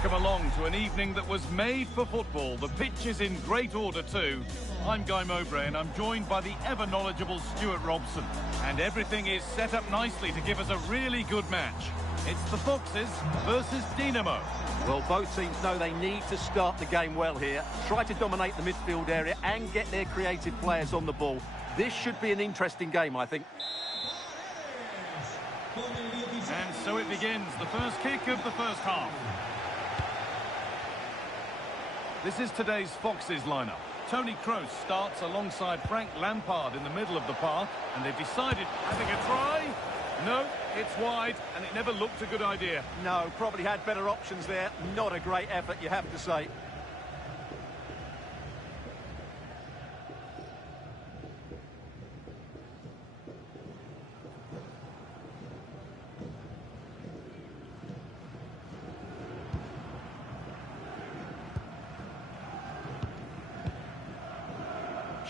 Welcome along to an evening that was made for football. The pitch is in great order too. I'm Guy Mowbray and I'm joined by the ever-knowledgeable Stuart Robson. And everything is set up nicely to give us a really good match. It's the Foxes versus Dinamo. Well, both teams know they need to start the game well here. Try to dominate the midfield area and get their creative players on the ball. This should be an interesting game, I think. And so it begins, the first kick of the first half. This is today's Foxes lineup. Tony Kroos starts alongside Frank Lampard in the middle of the park, and they've decided having a try. No, it's wide, and it never looked a good idea. No, probably had better options there. Not a great effort, you have to say.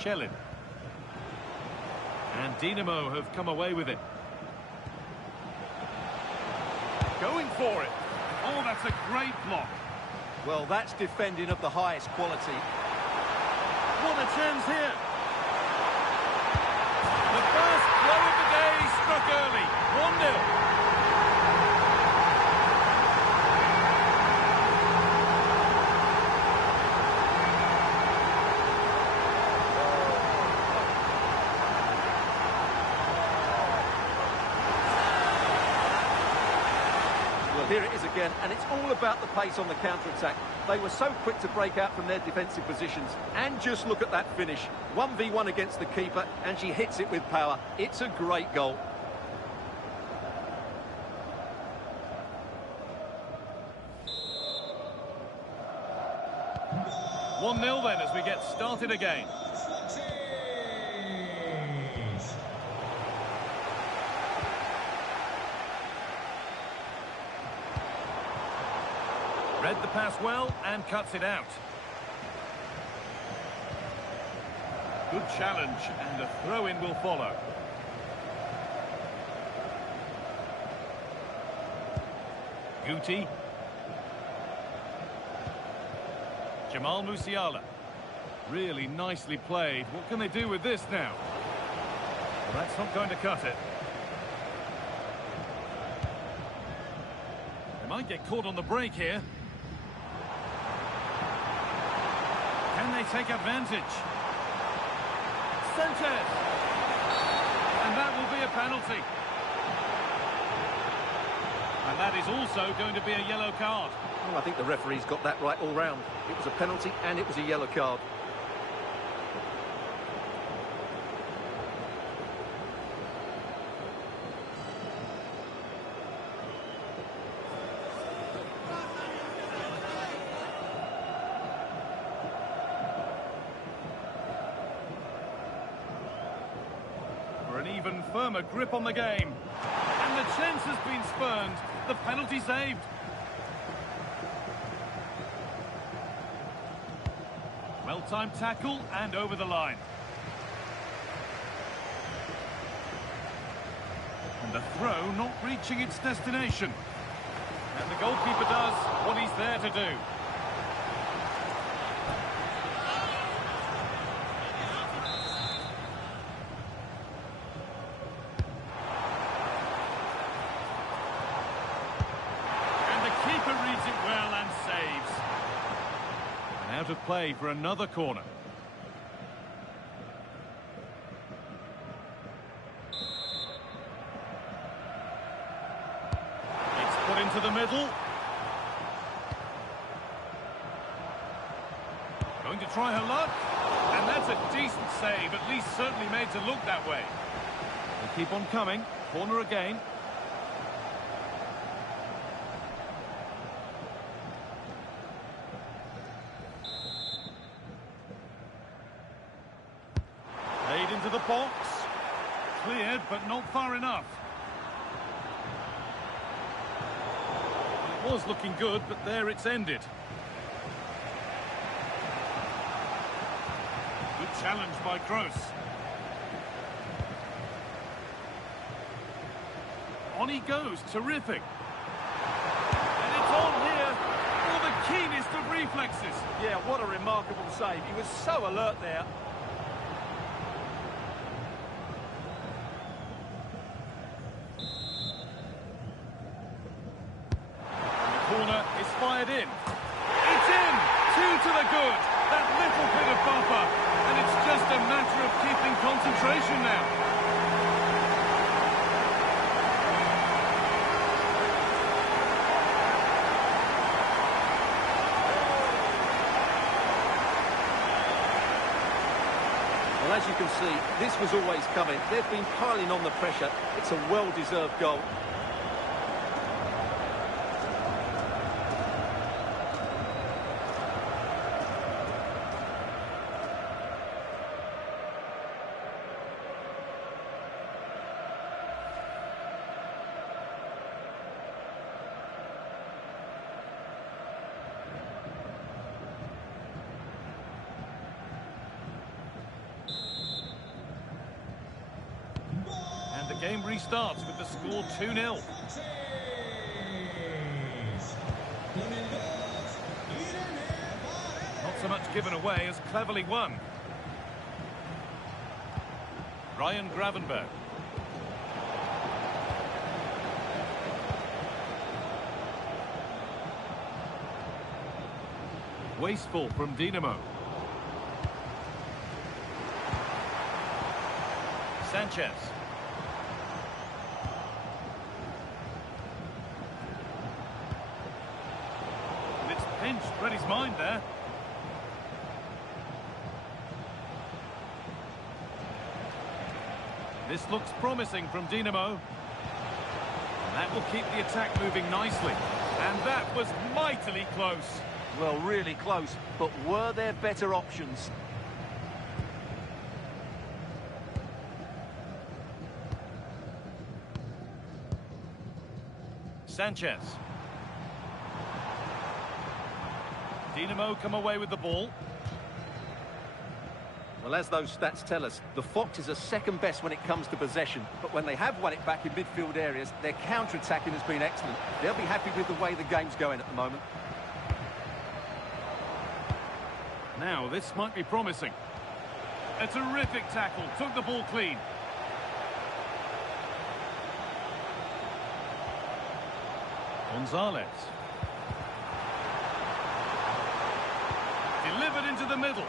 Shellin. And Dinamo have come away with it. Going for it. Oh, that's a great block. Well, that's defending of the highest quality. What a chance here. The first blow of the day struck early. 1-0. Here it is again, and it's all about the pace on the counter-attack. They were so quick to break out from their defensive positions. And just look at that finish. 1v1 against the keeper, and she hits it with power. It's a great goal. One 1-0 then as we get started again. Read the pass well and cuts it out. Good challenge and a throw-in will follow. Guti. Jamal Musiala. Really nicely played. What can they do with this now? Well, that's not going to cut it. They might get caught on the break here. Can they take advantage? Sanchez! And that will be a penalty. And that is also going to be a yellow card. Well, I think the referee's got that right all round. It was a penalty and it was a yellow card. For an even firmer grip on the game. And the chance has been spurned. The penalty saved. Well-timed tackle and over the line. And the throw not reaching its destination. And the goalkeeper does what he's there to do. Keeper reads it well and saves. And out of play for another corner. It's put into the middle. Going to try her luck. And that's a decent save, at least certainly made to look that way. They keep on coming. Corner again. Into the box. Cleared, but not far enough. It was looking good, but there it's ended. Good challenge by Kroos. On he goes, terrific. And it's on here for the reflexes. Yeah, what a remarkable save. He was so alert there. The corner is fired in. It's in! 2 to the good. That little bit of buffer. And it's just a matter of keeping concentration now. Well, as you can see, this was always coming. They've been piling on the pressure. It's a well-deserved goal. The game restarts with the score 2-0. Not so much given away as cleverly won. Ryan Gravenberg. Wasteful from Dinamo. Sanchez. Pinched, read his mind there. This looks promising from Dinamo. And that will keep the attack moving nicely. And that was mightily close. Well, really close, but were there better options? Sanchez. Dinamo come away with the ball. Well, as those stats tell us, the Foxes are second best when it comes to possession. But when they have won it back in midfield areas, their counter-attacking has been excellent. They'll be happy with the way the game's going at the moment. Now, this might be promising. A terrific tackle. Took the ball clean. Gonzalez. Delivered into the middle.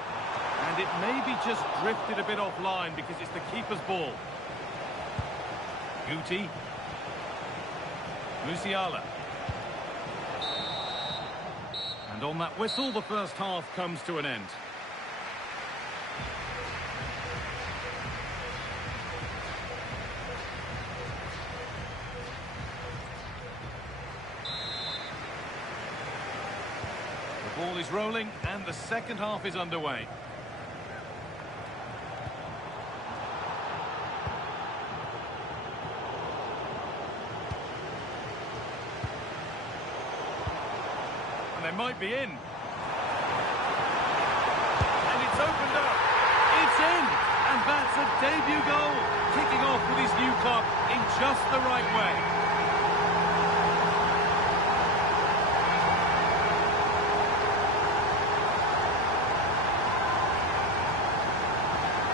And it maybe just drifted a bit offline because it's the keeper's ball. Guti. Musiala. And on that whistle, the first half comes to an end. The ball is rolling and the second half is underway. And they might be in. And it's opened up. It's in. And that's a debut goal. Kicking off with his new club in just the right way.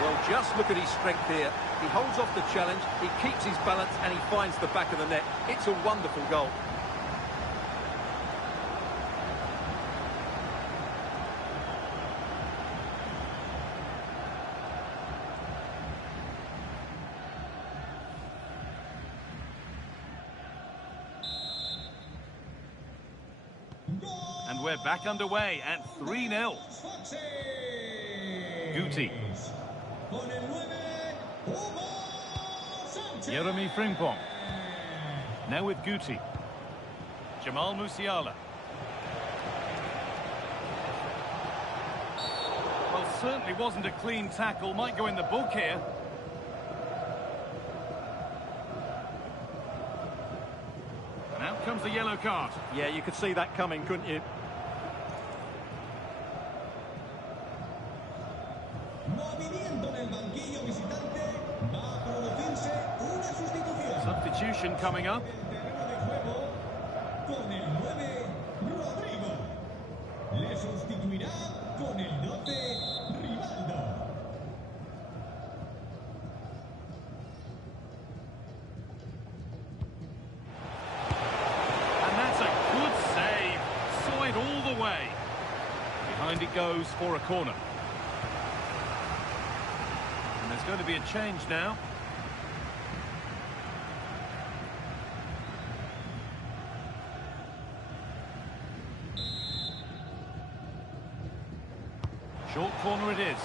Well, just look at his strength here. He holds off the challenge, he keeps his balance, and he finds the back of the net. It's a wonderful goal. And we're back underway at 3-0. Guti. Jeremy Frimpong. Now with Guti. Jamal Musiala. Well, certainly wasn't a clean tackle. Might go in the book here. And out comes the yellow card. Yeah, you could see that coming, couldn't you? Substitution coming up. Con el 9, Rodrigo. que sustituirá con el 12, Rivaldo. And that's a good save. Saw it all the way. Behind it goes for a corner. And there's going to be a change now. Short corner it is.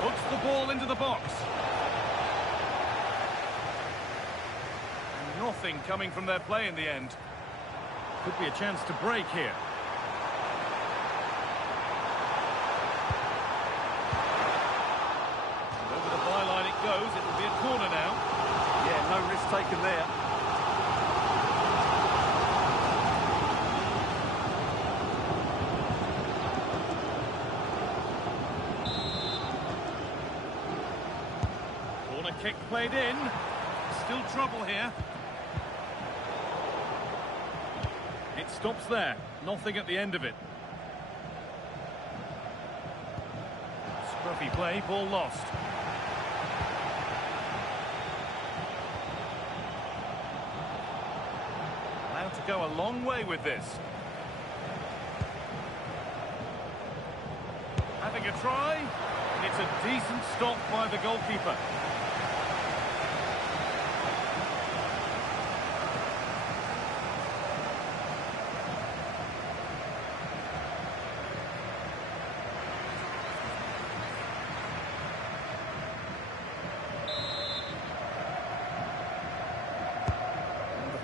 Puts the ball into the box. And nothing coming from their play in the end. Could be a chance to break here. And over the byline it goes. It will be a corner now. Yeah, no risk taken there. Kick played in. Still trouble here. It stops there. Nothing at the end of it. Scruffy play, ball lost. Allowed to go a long way with this. Having a try. It's a decent stop by the goalkeeper.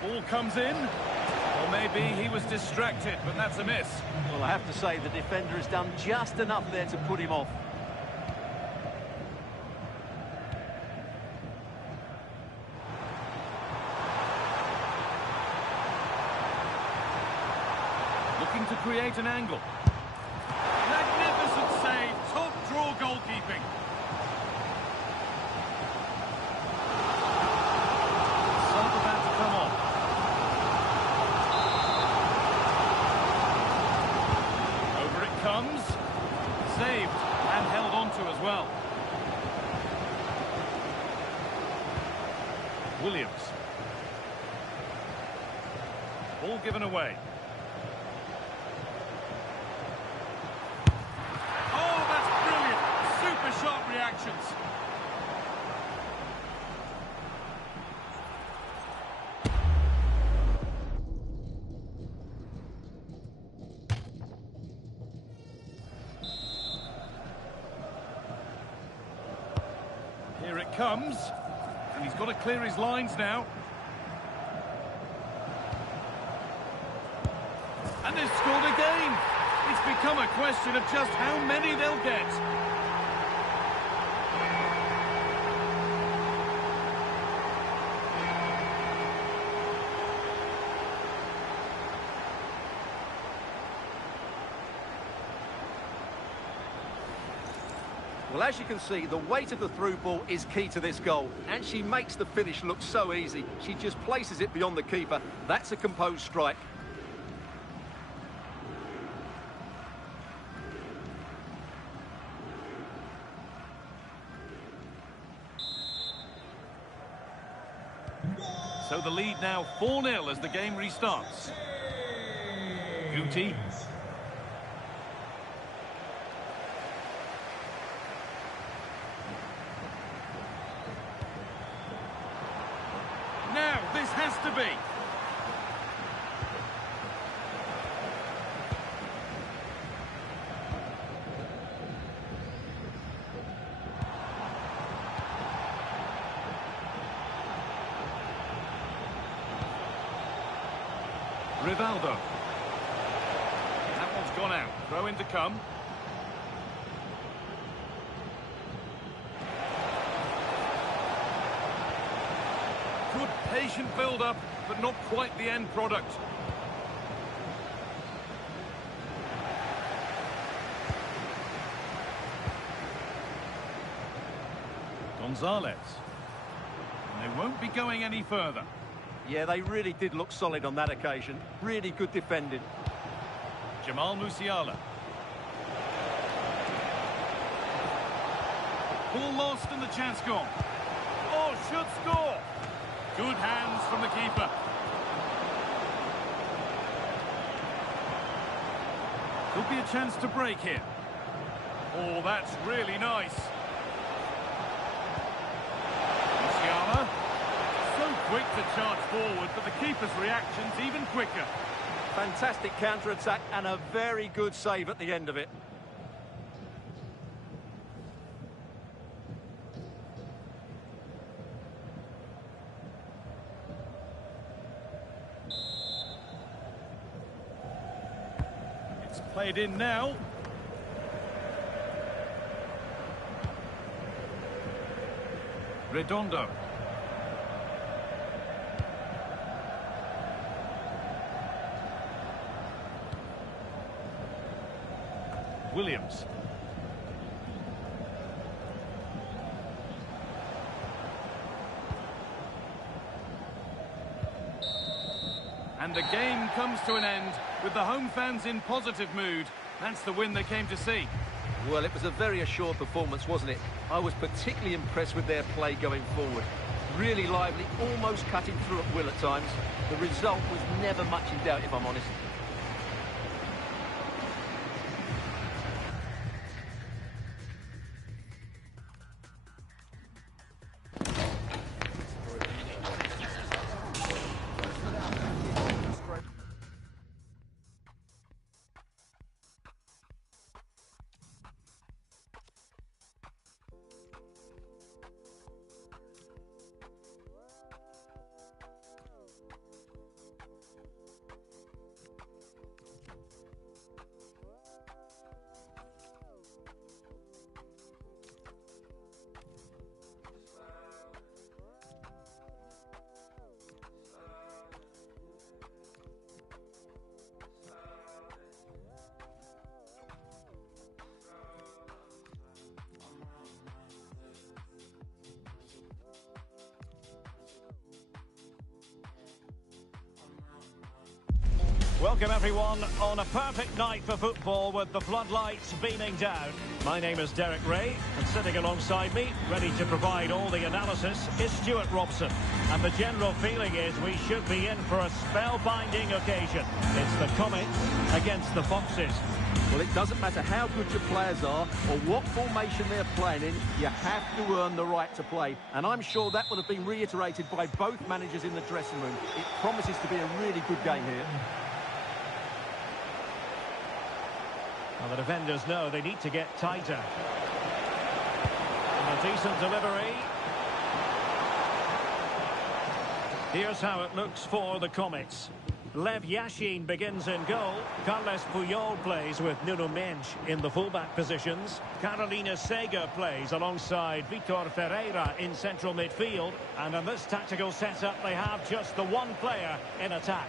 Ball comes in, or maybe he was distracted, but that's a miss. Well, I have to say the defender has done just enough there to put him off. Looking to create an angle. Magnificent save, top draw goalkeeping. Sub about to come on. Over it comes. Saved and held onto as well. Williams. Ball given away. Oh, that's brilliant. Super sharp reactions. Here it comes. And he's got to clear his lines now. And they've scored again. It's become a question of just how many they'll get. Well, as you can see, the weight of the through ball is key to this goal. And she makes the finish look so easy. She just places it beyond the keeper. That's a composed strike. So the lead now 4-0 as the game restarts. Guti. Now, this has to be. Rivaldo. That one's gone out. Throw in to come. Good patient build-up, but not quite the end product. Gonzalez. And they won't be going any further. Yeah, they really did look solid on that occasion. Really good defending. Jamal Musiala. Ball lost and the chance gone. Oh, should score. Good hands from the keeper. Could be a chance to break here. Oh, that's really nice. Musiala. So quick to charge forward, but the keeper's reaction's even quicker. Fantastic counter-attack and a very good save at the end of it. It's played in now. Redondo. Williams. And the game comes to an end with the home fans in positive mood. That's the win they came to see. Well, it was a very assured performance, wasn't it? I was particularly impressed with their play going forward. Really lively, almost cutting through at will at times. The result was never much in doubt, if I'm honest. Welcome everyone on a perfect night for football with the floodlights beaming down. My name is Derek Ray, and sitting alongside me, ready to provide all the analysis, is Stuart Robson. And the general feeling is we should be in for a spellbinding occasion. It's the Comets against the Foxes. Well, it doesn't matter how good your players are or what formation they're playing in, you have to earn the right to play. And I'm sure that would have been reiterated by both managers in the dressing room. It promises to be a really good game here. Well, the defenders know they need to get tighter. And a decent delivery. Here's how it looks for the Comets. Lev Yashin begins in goal. Carles Puyol plays with Nuno Mendes in the fullback positions. Carolina Sega plays alongside Vitor Ferreira in central midfield. And in this tactical setup, they have just the one player in attack.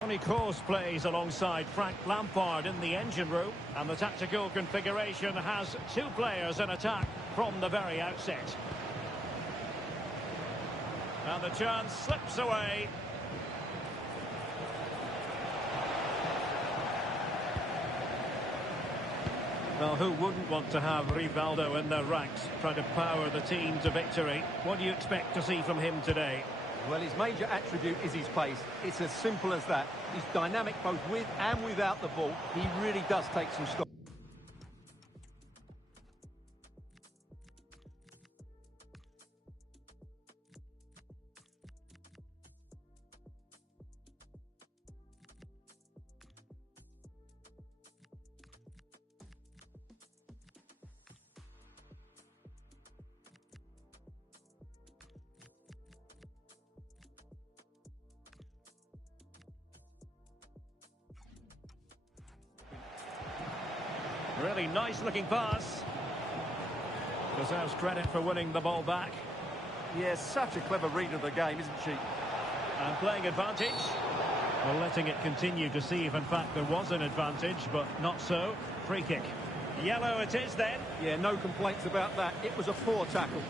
Toni Kroos plays alongside Frank Lampard in the engine room, and the tactical configuration has two players in attack from the very outset. And the chance slips away. Well, who wouldn't want to have Rivaldo in their ranks, trying to power the team to victory? What do you expect to see from him today? Well, his major attribute is his pace. It's as simple as that. He's dynamic both with and without the ball. He really does take some stock. Really nice looking pass. Deserves credit for winning the ball back. Yeah, such a clever read of the game, isn't she? And playing advantage. Well, letting it continue to see if in fact there was an advantage, but not so. Free kick. Yellow it is then. Yeah, no complaints about that. It was a poor tackle.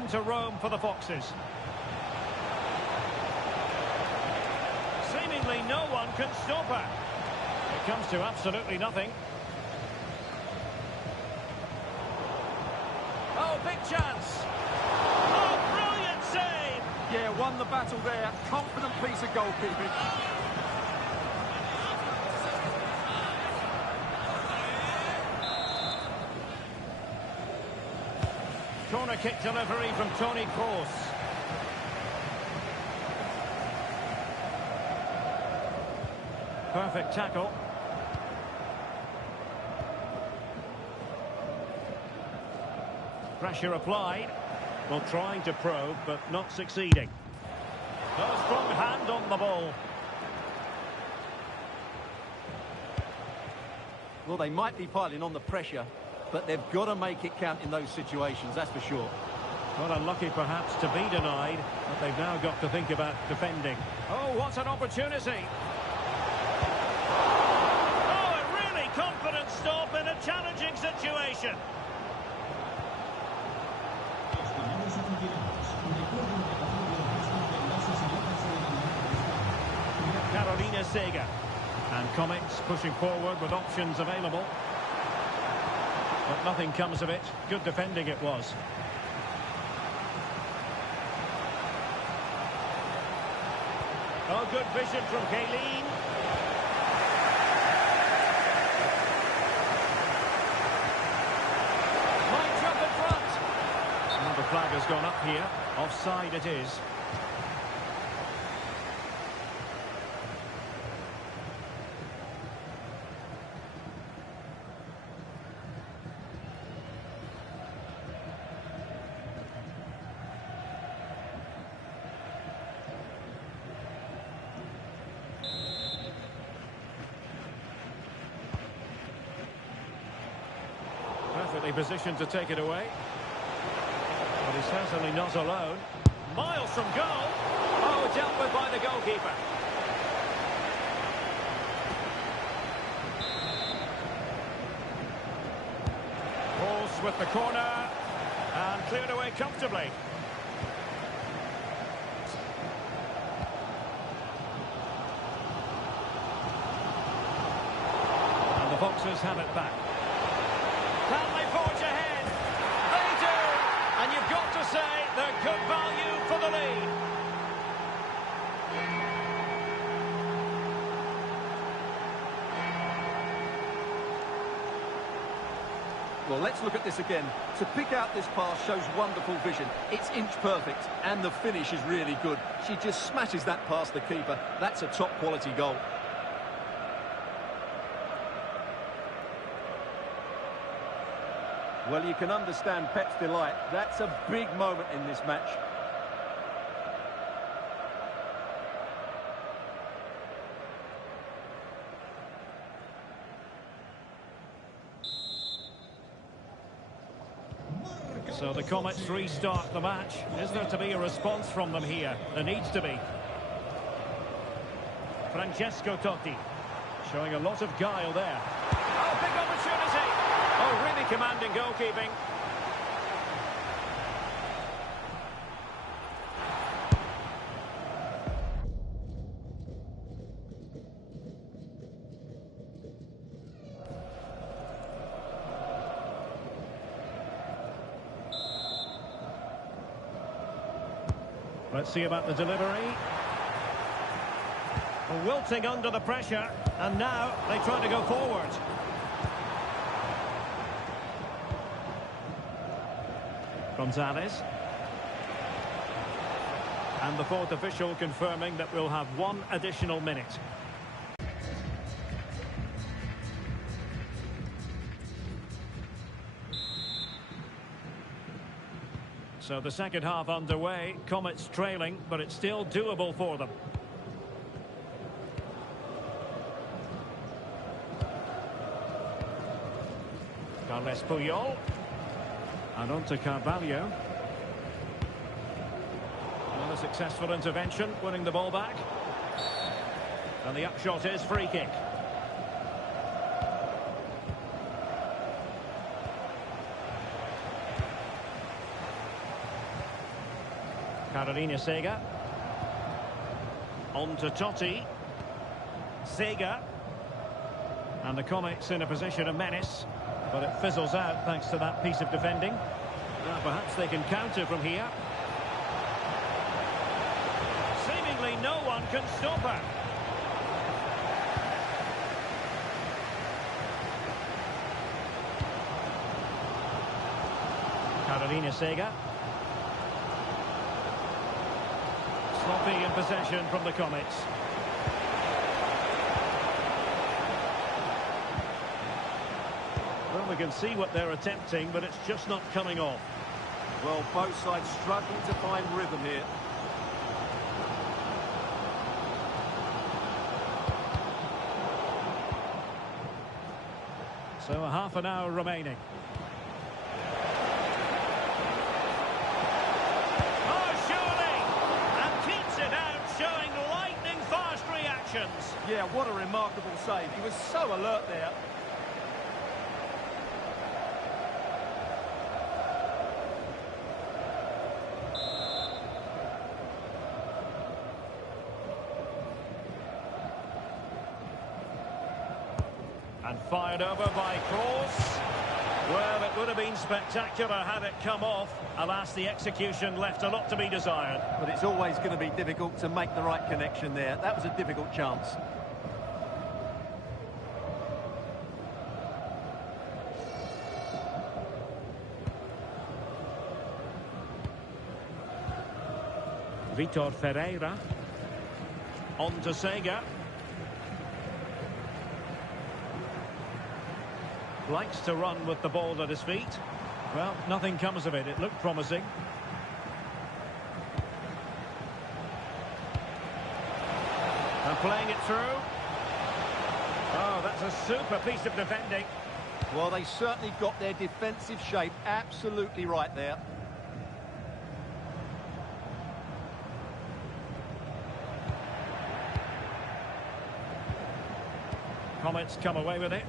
room to roam for the Foxes. Seemingly no one can stop her. It comes to absolutely nothing. Oh, big chance. Oh, brilliant save. Yeah, won the battle there. Confident piece of goalkeeping. Corner kick delivery from Toni Kroos. Perfect tackle. Pressure applied. Well, trying to probe, but not succeeding. A strong hand on the ball. Well, they might be piling on the pressure, but they've got to make it count in those situations, that's for sure. Well, unlucky perhaps to be denied, but they've now got to think about defending. Oh, what an opportunity! Oh, a really confident stop in a challenging situation. Estimados aficionados, recuerden que la acción de gestión de enlaces y notas de la Carolina Sega. And Comets pushing forward with options available. But nothing comes of it. Good defending it was. Oh, good vision from Kaylin. Might drop in front. And the flag has gone up here. Offside it is. Perfectly positioned to take it away. But he's certainly not alone. Miles from goal. Oh, dealt with by the goalkeeper. Balls with the corner. And cleared away comfortably. And the Foxes have it back. Can they forge ahead? They do! And you've got to say they're good value for the lead. Well, let's look at this again. To pick out this pass shows wonderful vision. It's inch perfect, and the finish is really good. She just smashes that past the keeper. That's a top-quality goal. Well, you can understand Pep's delight. That's a big moment in this match. So the Comets restart the match. Is there to be a response from them here? There needs to be. Francesco Totti showing a lot of guile there. Oh, big opportunity! Oh, really commanding goalkeeping. Let's see about the delivery. Wilting under the pressure, and now they try to go forward. Gonzalez. And the fourth official confirming that we'll have one additional minute. So the second half underway. Comets trailing, but it's still doable for them. Carles Puyol. And on to Carvalho. Another successful intervention, winning the ball back. And the upshot is free kick. Carolina Sega. On to Totti. Sega. And the Comets in a position of menace. But it fizzles out thanks to that piece of defending. Now perhaps they can counter from here. Seemingly no one can stop her. Carolina Sega. Sloppy in possession from the Comets. Well, we can see what they're attempting, but it's just not coming off. Well, both sides struggling to find rhythm here. So a half an hour remaining. Oh, surely! And keeps it out, showing lightning-fast reactions. Yeah, what a remarkable save. He was so alert there. And fired over by Kroos. Well, it would have been spectacular had it come off. Alas, the execution left a lot to be desired. But it's always going to be difficult to make the right connection there. That was a difficult chance. Vitor Ferreira. On to Sega. Likes to run with the ball at his feet. Well, nothing comes of it. It looked promising. And playing it through. Oh, that's a super piece of defending. Well, they certainly got their defensive shape absolutely right there. Comets come away with it.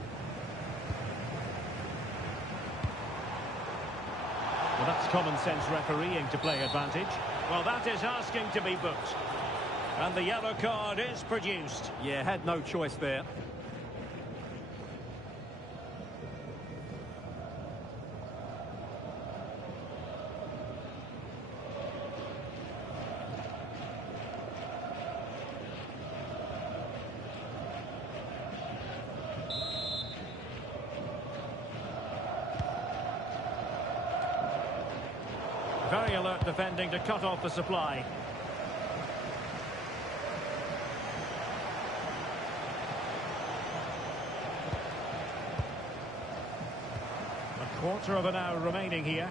Well, that's common sense refereeing to play advantage. Well, that is asking to be booked. And the yellow card is produced. Yeah, had no choice there. Very alert defending to cut off the supply. A quarter of an hour remaining here.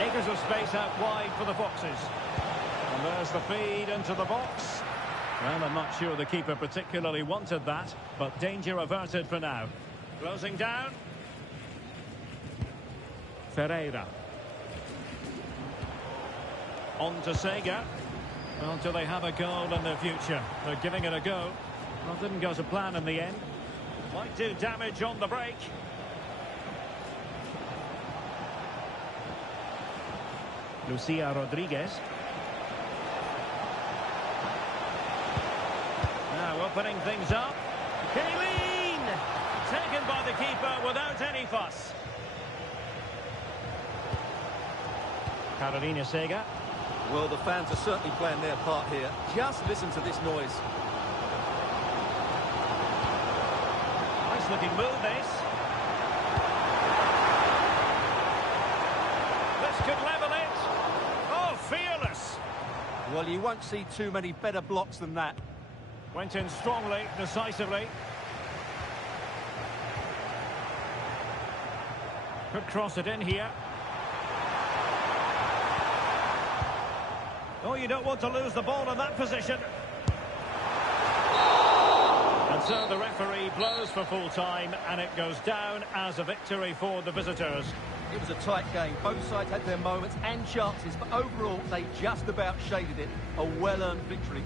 Acres of space out wide for the Foxes. And there's the feed into the box. Well, I'm not sure the keeper particularly wanted that, but danger averted for now. Closing down. Ferreira. On to Sega. Well, do they have a goal in their future? They're giving it a go. Well, didn't go to plan in the end. Might do damage on the break. Lucia Rodriguez. Now opening things up. Kaylin! Taken by the keeper without any fuss. Carolina Sega. Well, the fans are certainly playing their part here. Just listen to this noise. Nice looking move, this. This could level it. Oh, fearless. Well, you won't see too many better blocks than that. Went in strongly, decisively. Could cross it in here. Oh, you don't want to lose the ball in that position. And so the referee blows for full time, and it goes down as a victory for the visitors. It was a tight game. Both sides had their moments and chances, but overall, they just about shaded it. A well-earned victory.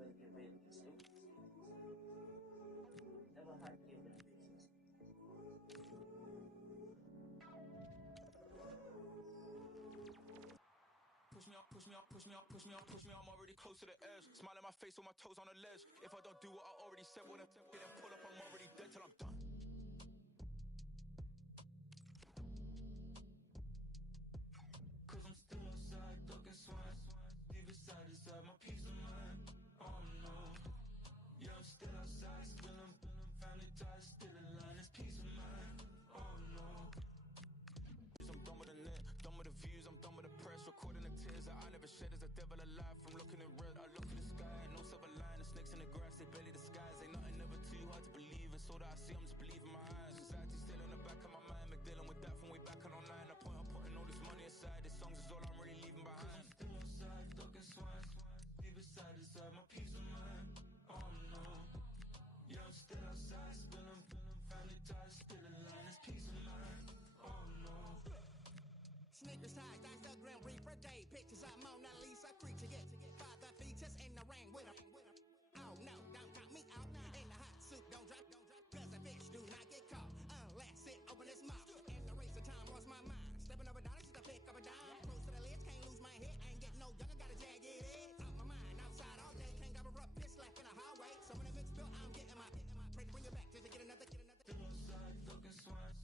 always get ready to sleep. Never hard to get ready. Push me up, push me up, push me up, push me up, push me up, I'm already close to the edge. Smile in my face, all my toes on the ledge. If I don't do what I already said, well then pull up, I'm already dead till I'm done. Cause I'm still outside, talking swine. Leave it side to side, my peace of mind. Oh no. Yeah, I'm still outside, spilling, family ties, still in line, it's peace of mind. Oh no. I'm done with the net, done with the views, I'm done with the press. Recording the tears that I never shed as a devil alive. From looking in red, I look to the sky, no silver line. The snakes in the grass, they barely disguise. Ain't nothing never too hard to believe. And so that I see, I'm just believing my eyes. Anxiety still in the back of my mind. Been dealing with that from way back on online. The point of putting all this money aside. This songs is all I'm really leaving behind. Cause I'm still outside, talking swine. Leave it side to side, my peace of mind. Oh no. Yeah, I'm still outside, spilling, family ties, still in line. It's peace of mind. Oh no. Sneakers tied, Instagram Reaper Day. Pictures of Mona Lisa creature. Get 5 features in the rain with 'em. Oh no, don't count me out. In the hot suit, don't drop. Cause the fish do not get caught unless it open its mouth. In the race of time, lost my mind. Stepping over dollars to the pick of a dime. Close to the list, can't lose my head. Ain't getting no younger, gotta jag it in. Out my mind, outside all day. Can't cover up, piss left in the hallway. So when it spill, I'm getting my pray to bring it back just to get another. Still outside, looking swine.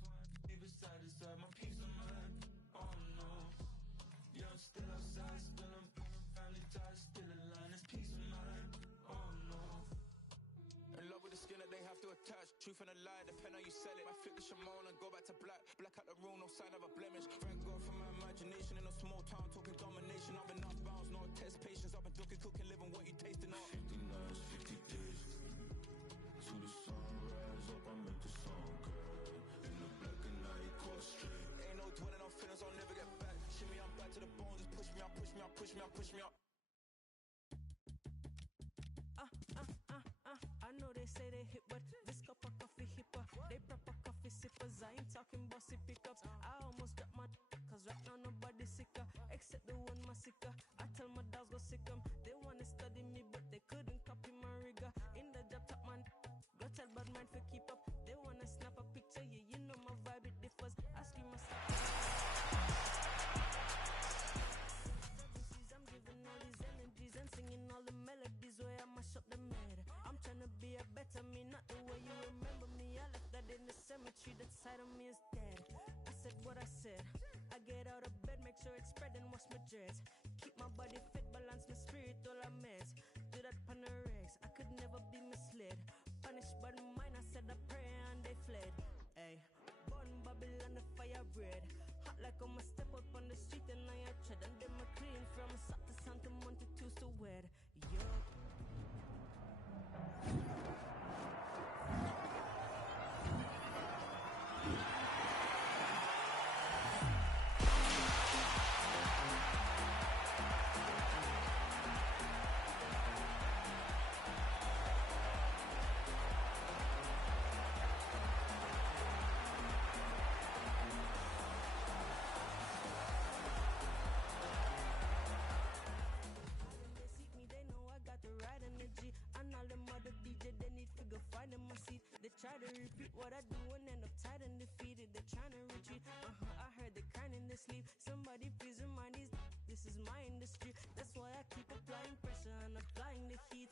Leave it side to side, my peace of mind. Oh no. Yeah, I'm still outside, spilling, family ties, still in line, it's peace of mind. Oh no. In love with the skin that they have to attach. Truth and a lie, depend how you sell it. I flip the Shimon and go back to black. Black out the room, no sign of a blemish. Thank God for my imagination in a small town, talking domination. I've been off bounds, no test patience. I've been looking, cooking, living what you tasting on. 50 nights, 50 days. To the sunrise, up I make the song, girl. In the black and night, caught straight. Ain't no dwelling on feelings, I'll never get back. Shimmy, I'm back to the bone, just push me up, push me up, push me up, push me up. I know they say they hip, but this cup of coffee hipper. They proper coffee sippers. I ain't talking bossy pickups. I almost dropped my cause right now nobody's sicker except the one massacre. I tell my dogs go sick 'em. They wanna study me, but they couldn't copy my rigor. In the job top man, go tell bad mind for keep up. They wanna snap a picture, yeah, you know my vibe, it differs. I scream myself. I'm giving all these energies and singing all the melodies where I mash up the mad. I'm trying to be a better me, not the way you remember me. I left that in the cemetery, that side of me is dead. I said what I said. I get out of bed, make sure it's spread and wash my dreads. Keep my body fit, balance my spirit, all I mess. Do that pan the regs, I could never be misled. Punished by the mind, I said a prayer and they fled. Ay, born Babylon, the fire bread. Hot like I'm a step up on the street and I tread. And them a clean from South to Santa Monte to wed. Yup. They try to repeat what I do and end up tired and defeated. They're trying to retreat. I heard they crying in their sleep. Somebody please remind these. This is my industry. That's why I keep applying pressure and applying the heat.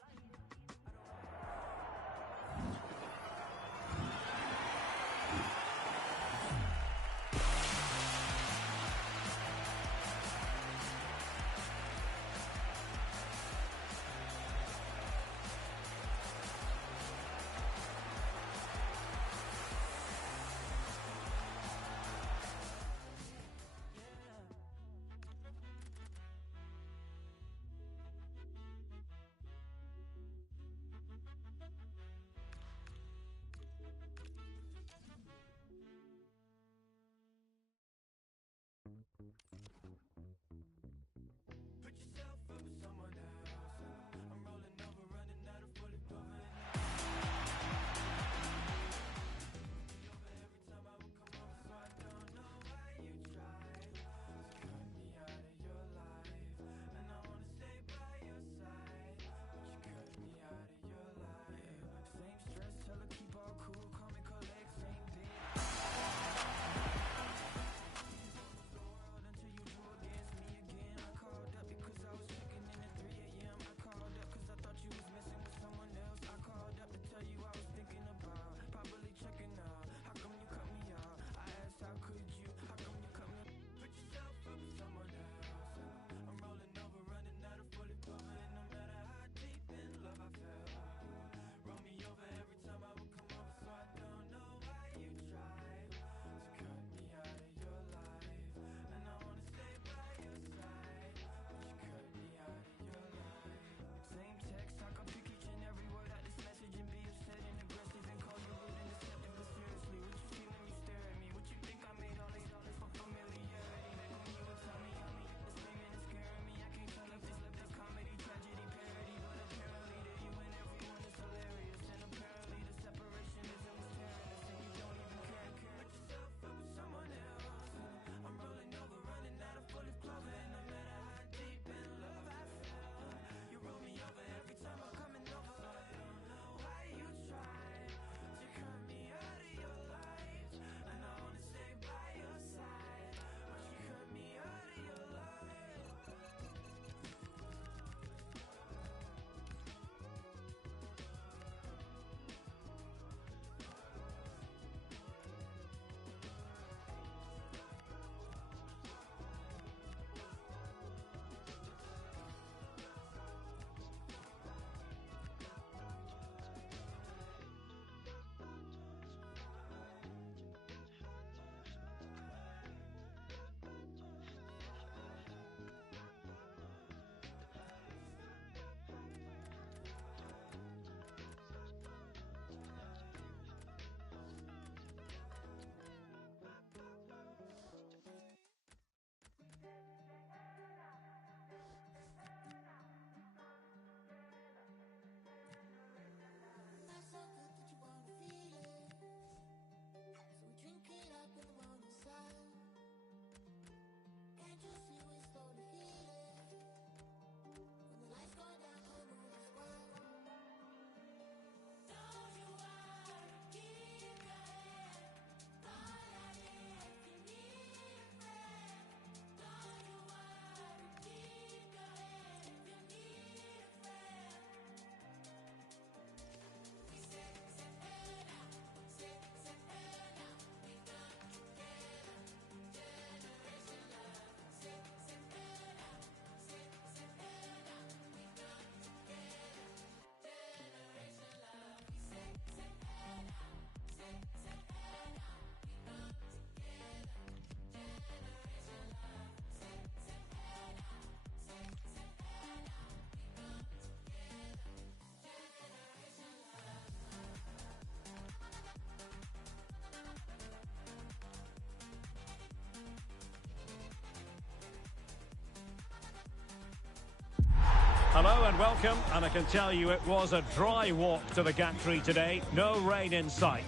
Hello and welcome, and I can tell you it was a dry walk to the gantry today. No rain in sight.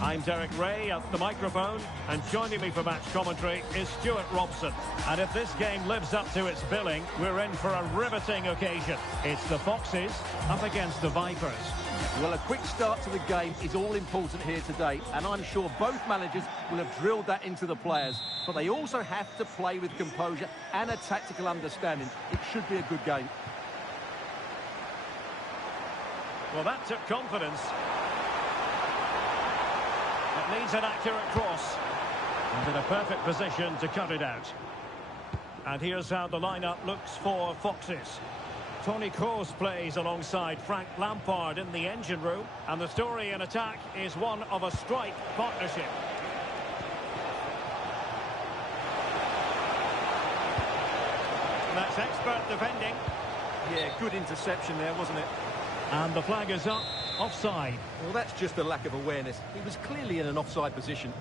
I'm Derek Ray at the microphone, and joining me for match commentary is Stuart Robson. And if this game lives up to its billing, we're in for a riveting occasion. It's the Foxes up against the Vipers. Well, a quick start to the game is all important here today, and I'm sure both managers will have drilled that into the players. But they also have to play with composure and a tactical understanding. It should be a good game. Well, that took confidence. It needs an accurate cross. And in a perfect position to cut it out. And here's how the lineup looks for Foxes. Toni Kroos plays alongside Frank Lampard in the engine room. And the story in attack is one of a strike partnership. That's expert defending. Yeah, good interception there, wasn't it? And the flag is up, offside. Well, that's just a lack of awareness. He was clearly in an offside position.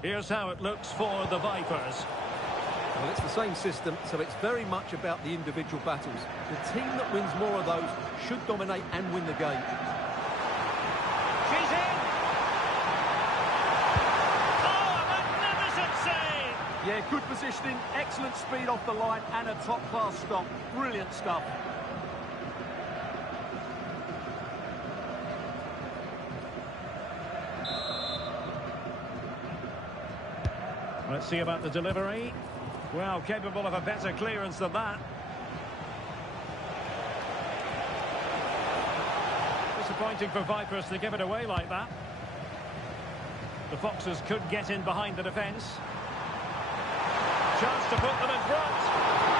Here's how it looks for the Vipers. Well, it's the same system, so it's very much about the individual battles. The team that wins more of those should dominate and win the game. She's in! Oh, a magnificent save! Yeah, good positioning, excellent speed off the line, and a top-class stop. Brilliant stuff. Let's see about the delivery. Well, capable of a better clearance than that. Disappointing for Vipers to give it away like that. The Foxes could get in behind the defence. Chance to put them in front.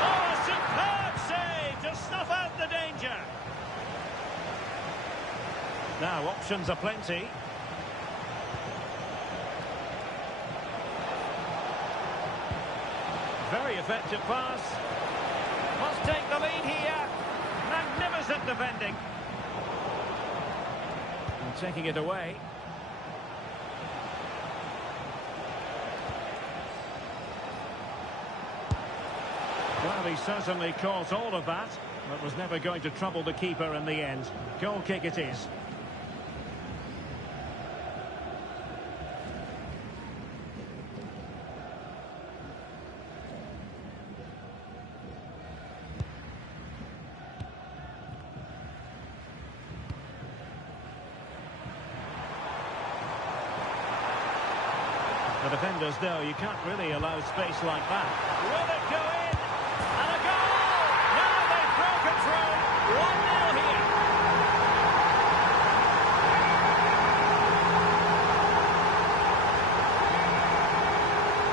Oh, a superb save to snuff out the danger. Now, options are plenty. Very effective pass. Must take the lead here. Magnificent defending. And taking it away. Well, he certainly caught all of that, but was never going to trouble the keeper in the end. Goal kick it is. The defenders know you can't really allow space like that. Will it go in? And a goal! Now they've broken through. 1-0 here.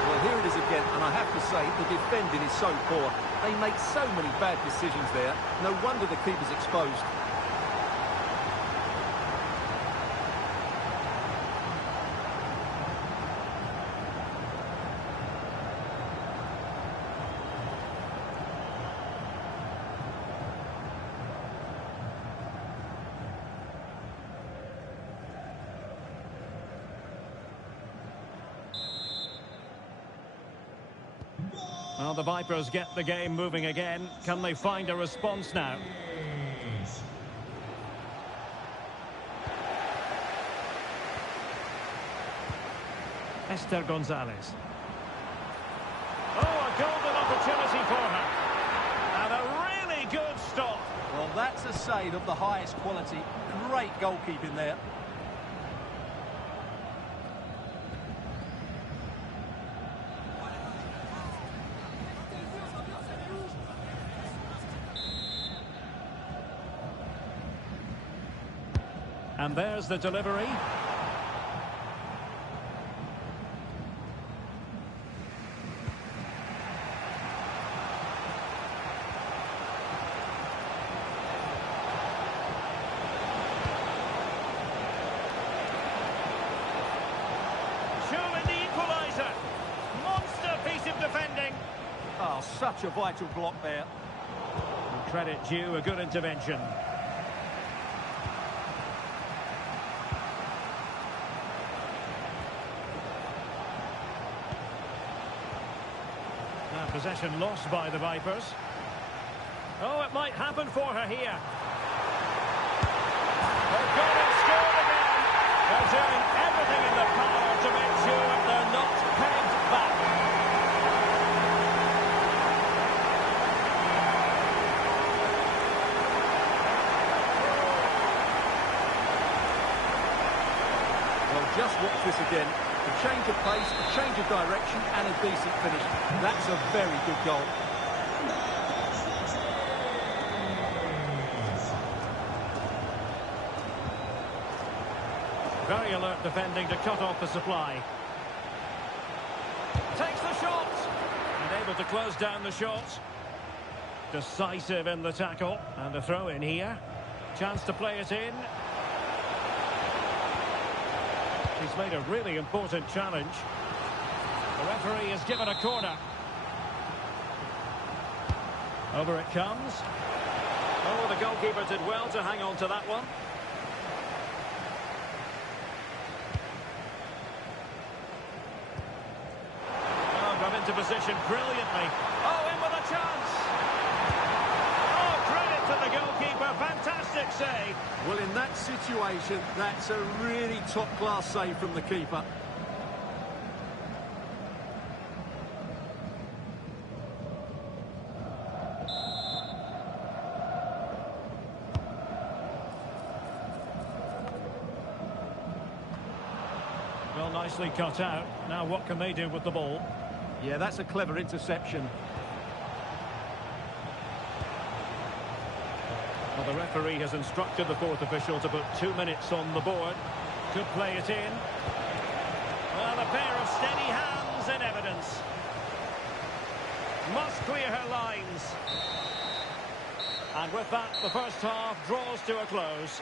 Well, here it is again, and I have to say, the defending is so poor. They make so many bad decisions there. No wonder the keeper's exposed. Well, the Vipers get the game moving again. Can they find a response now? Esther Gonzalez. Oh, a golden opportunity for her. And a really good stop. Well, that's a save of the highest quality. Great goalkeeping there. And there's the delivery. Surely the equaliser. Monster piece of defending. Oh, such a vital block there. And credit due, a good intervention. Now possession lost by the Vipers. Oh, it might happen for her here. They've got it, scored again. They're doing everything in their power to make sure they're not pegged back. Well, just watch this again. A change of pace, a change of direction, and a decent finish. That's a very good goal. Very alert defending to cut off the supply. Takes the shot. And able to close down the shot. Decisive in the tackle. And a throw in here. Chance to play it in. He's made a really important challenge. The referee has given a corner. Over it comes. Oh, the goalkeeper did well to hang on to that one. Into position brilliantly. Oh, in with a chance. Oh, credit to the goalkeeper. Fantastic save. Well, in that situation, that's a really top-class save from the keeper. Well, nicely cut out. Now what can they do with the ball? Yeah, that's a clever interception. Well, the referee has instructed the fourth official to put 2 minutes on the board. Could play it in. Well, a pair of steady hands in evidence. Must clear her lines. And with that, the first half draws to a close.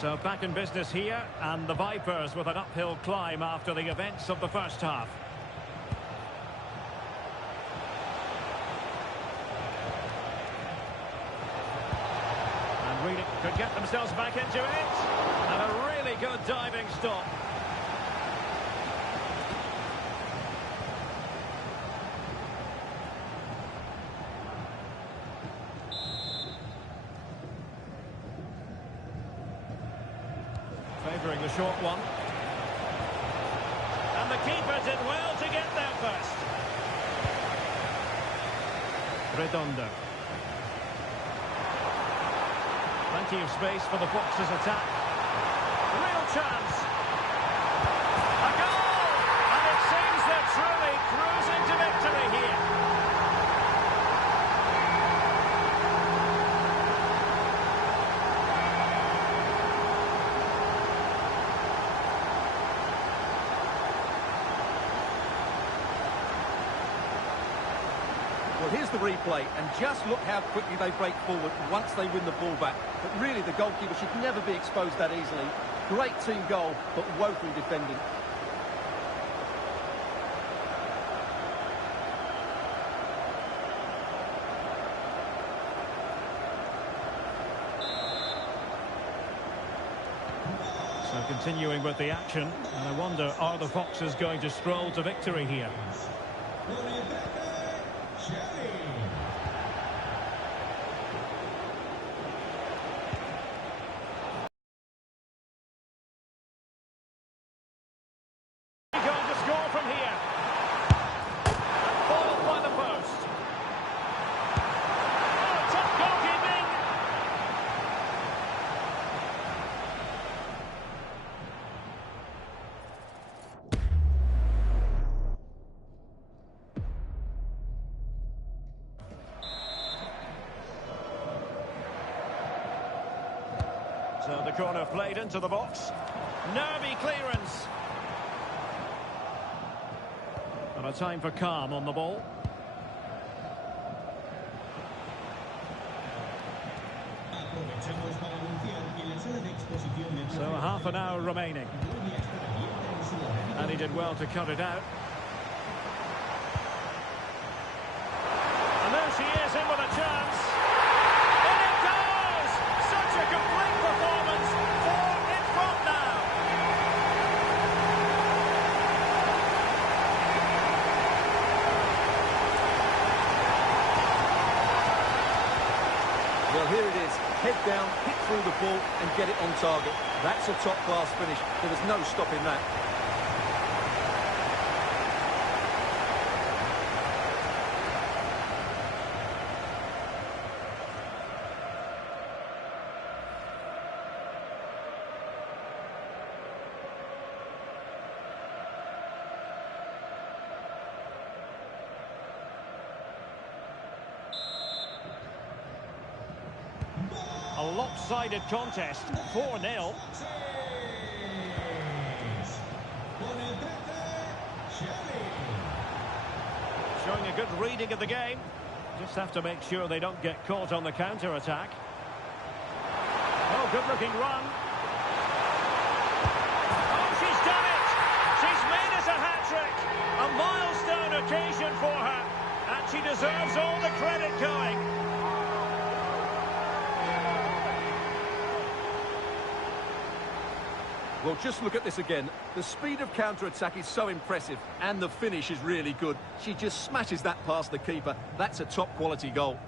So back in business here, and the Vipers with an uphill climb after the events of the first half. And Reed could get themselves back into it. And a really good diving stop. Favouring the short one. And the keeper did well to get there first. Redondo. Plenty of space for the Foxes' attack. Real chance. A goal! And it seems they're truly cruising to victory here. Well, here's the replay, and just look how quickly they break forward once they win the ball back. But really, the goalkeeper should never be exposed that easily. Great team goal, but woeful defending. So continuing with the action, and I wonder, are the Foxes going to stroll to victory here? So the corner played into the box. Nervy clearance. And a time for calm on the ball. So a half an hour remaining. And he did well to cut it out. And there she is in with a chance. In it goes! Such a complete performance. 4 in front now. Well, here it is. Head down, hit through the ball and get it on target. That's a top-class finish. There was no stopping that. A lopsided contest, 4-0. Showing a good reading of the game. Just have to make sure they don't get caught on the counter-attack. Oh, good-looking run. Oh, she's done it! She's made us a hat-trick. A milestone occasion for her. And she deserves all the credit going. Well, just look at this again. The speed of counter-attack is so impressive, and the finish is really good. She just smashes that past the keeper. That's a top-quality goal.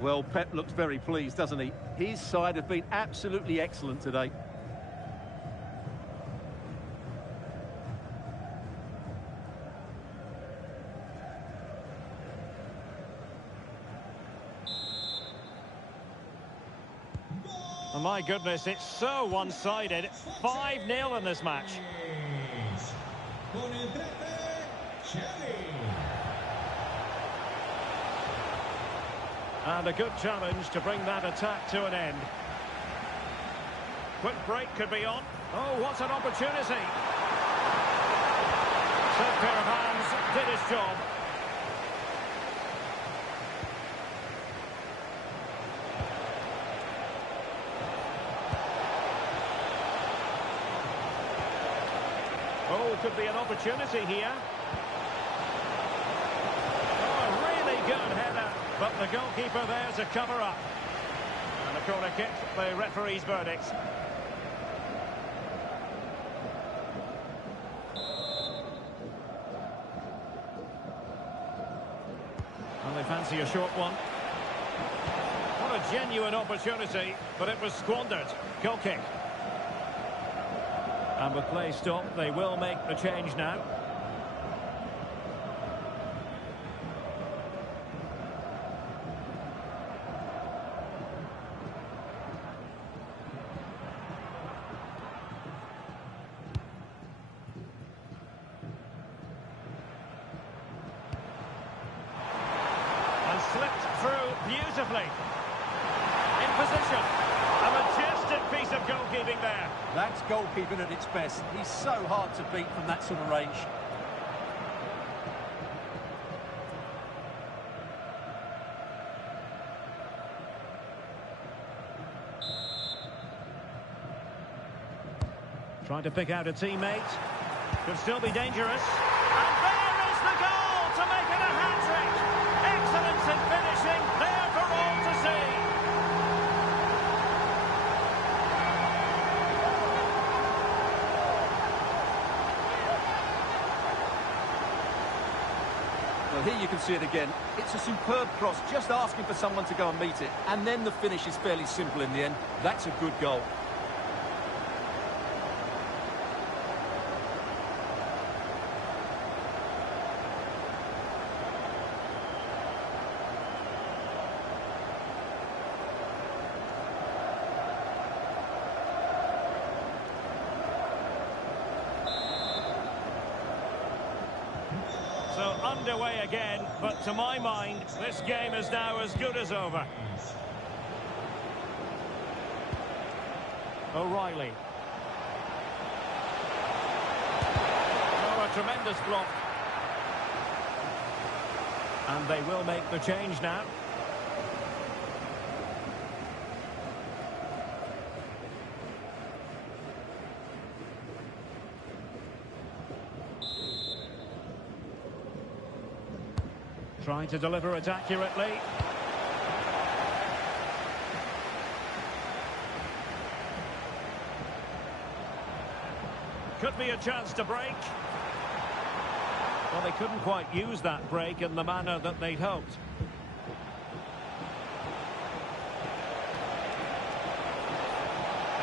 Well, Pep looks very pleased, doesn't he? His side have been absolutely excellent today. Oh, my goodness, it's so one-sided. 5-0 in this match. And a good challenge to bring that attack to an end. Quick break could be on. Oh, what an opportunity. Set pair of hands did his job. Oh, could be an opportunity here. Oh, a really good header, but the goalkeeper there to cover up. And a corner kick, the referee's verdict. Well, they fancy a short one. What a genuine opportunity, but it was squandered. Goal kick. And with play stopped, they will make the change now. And slipped through beautifully. In position. A majestic piece of goalkeeping there. That's goalkeeping at its best. He's so hard to beat from that sort of range. Trying to pick out a teammate. Could still be dangerous. And there is the goal to make it a hat-trick. Excellence in finishing, there for all to see. Well, here you can see it again. It's a superb cross, just asking for someone to go and meet it. And then the finish is fairly simple in the end. That's a good goal. So underway again, but to my mind, this game is now as good as over. O'Reilly. Oh, a tremendous block. And they will make the change now. Trying to deliver it accurately. Could be a chance to break. Well, they couldn't quite use that break in the manner that they'd hoped.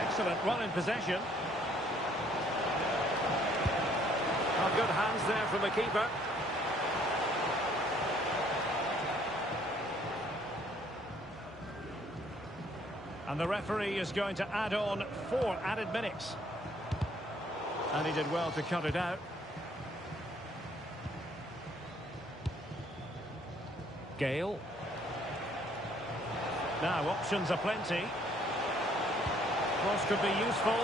Excellent run in possession. Oh, good hands there from the keeper. And the referee is going to add on 4 added minutes. And he did well to cut it out. Gale. Now options are plenty. Cross could be useful.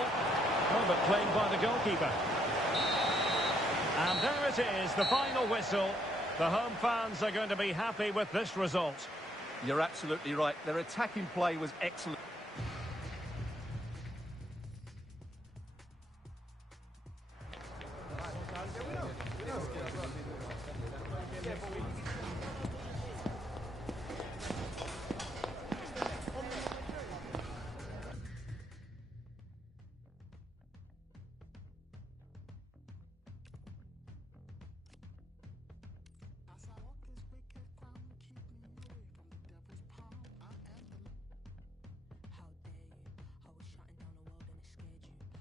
Oh, but played by the goalkeeper. And there it is, the final whistle. The home fans are going to be happy with this result. You're absolutely right. Their attacking play was excellent.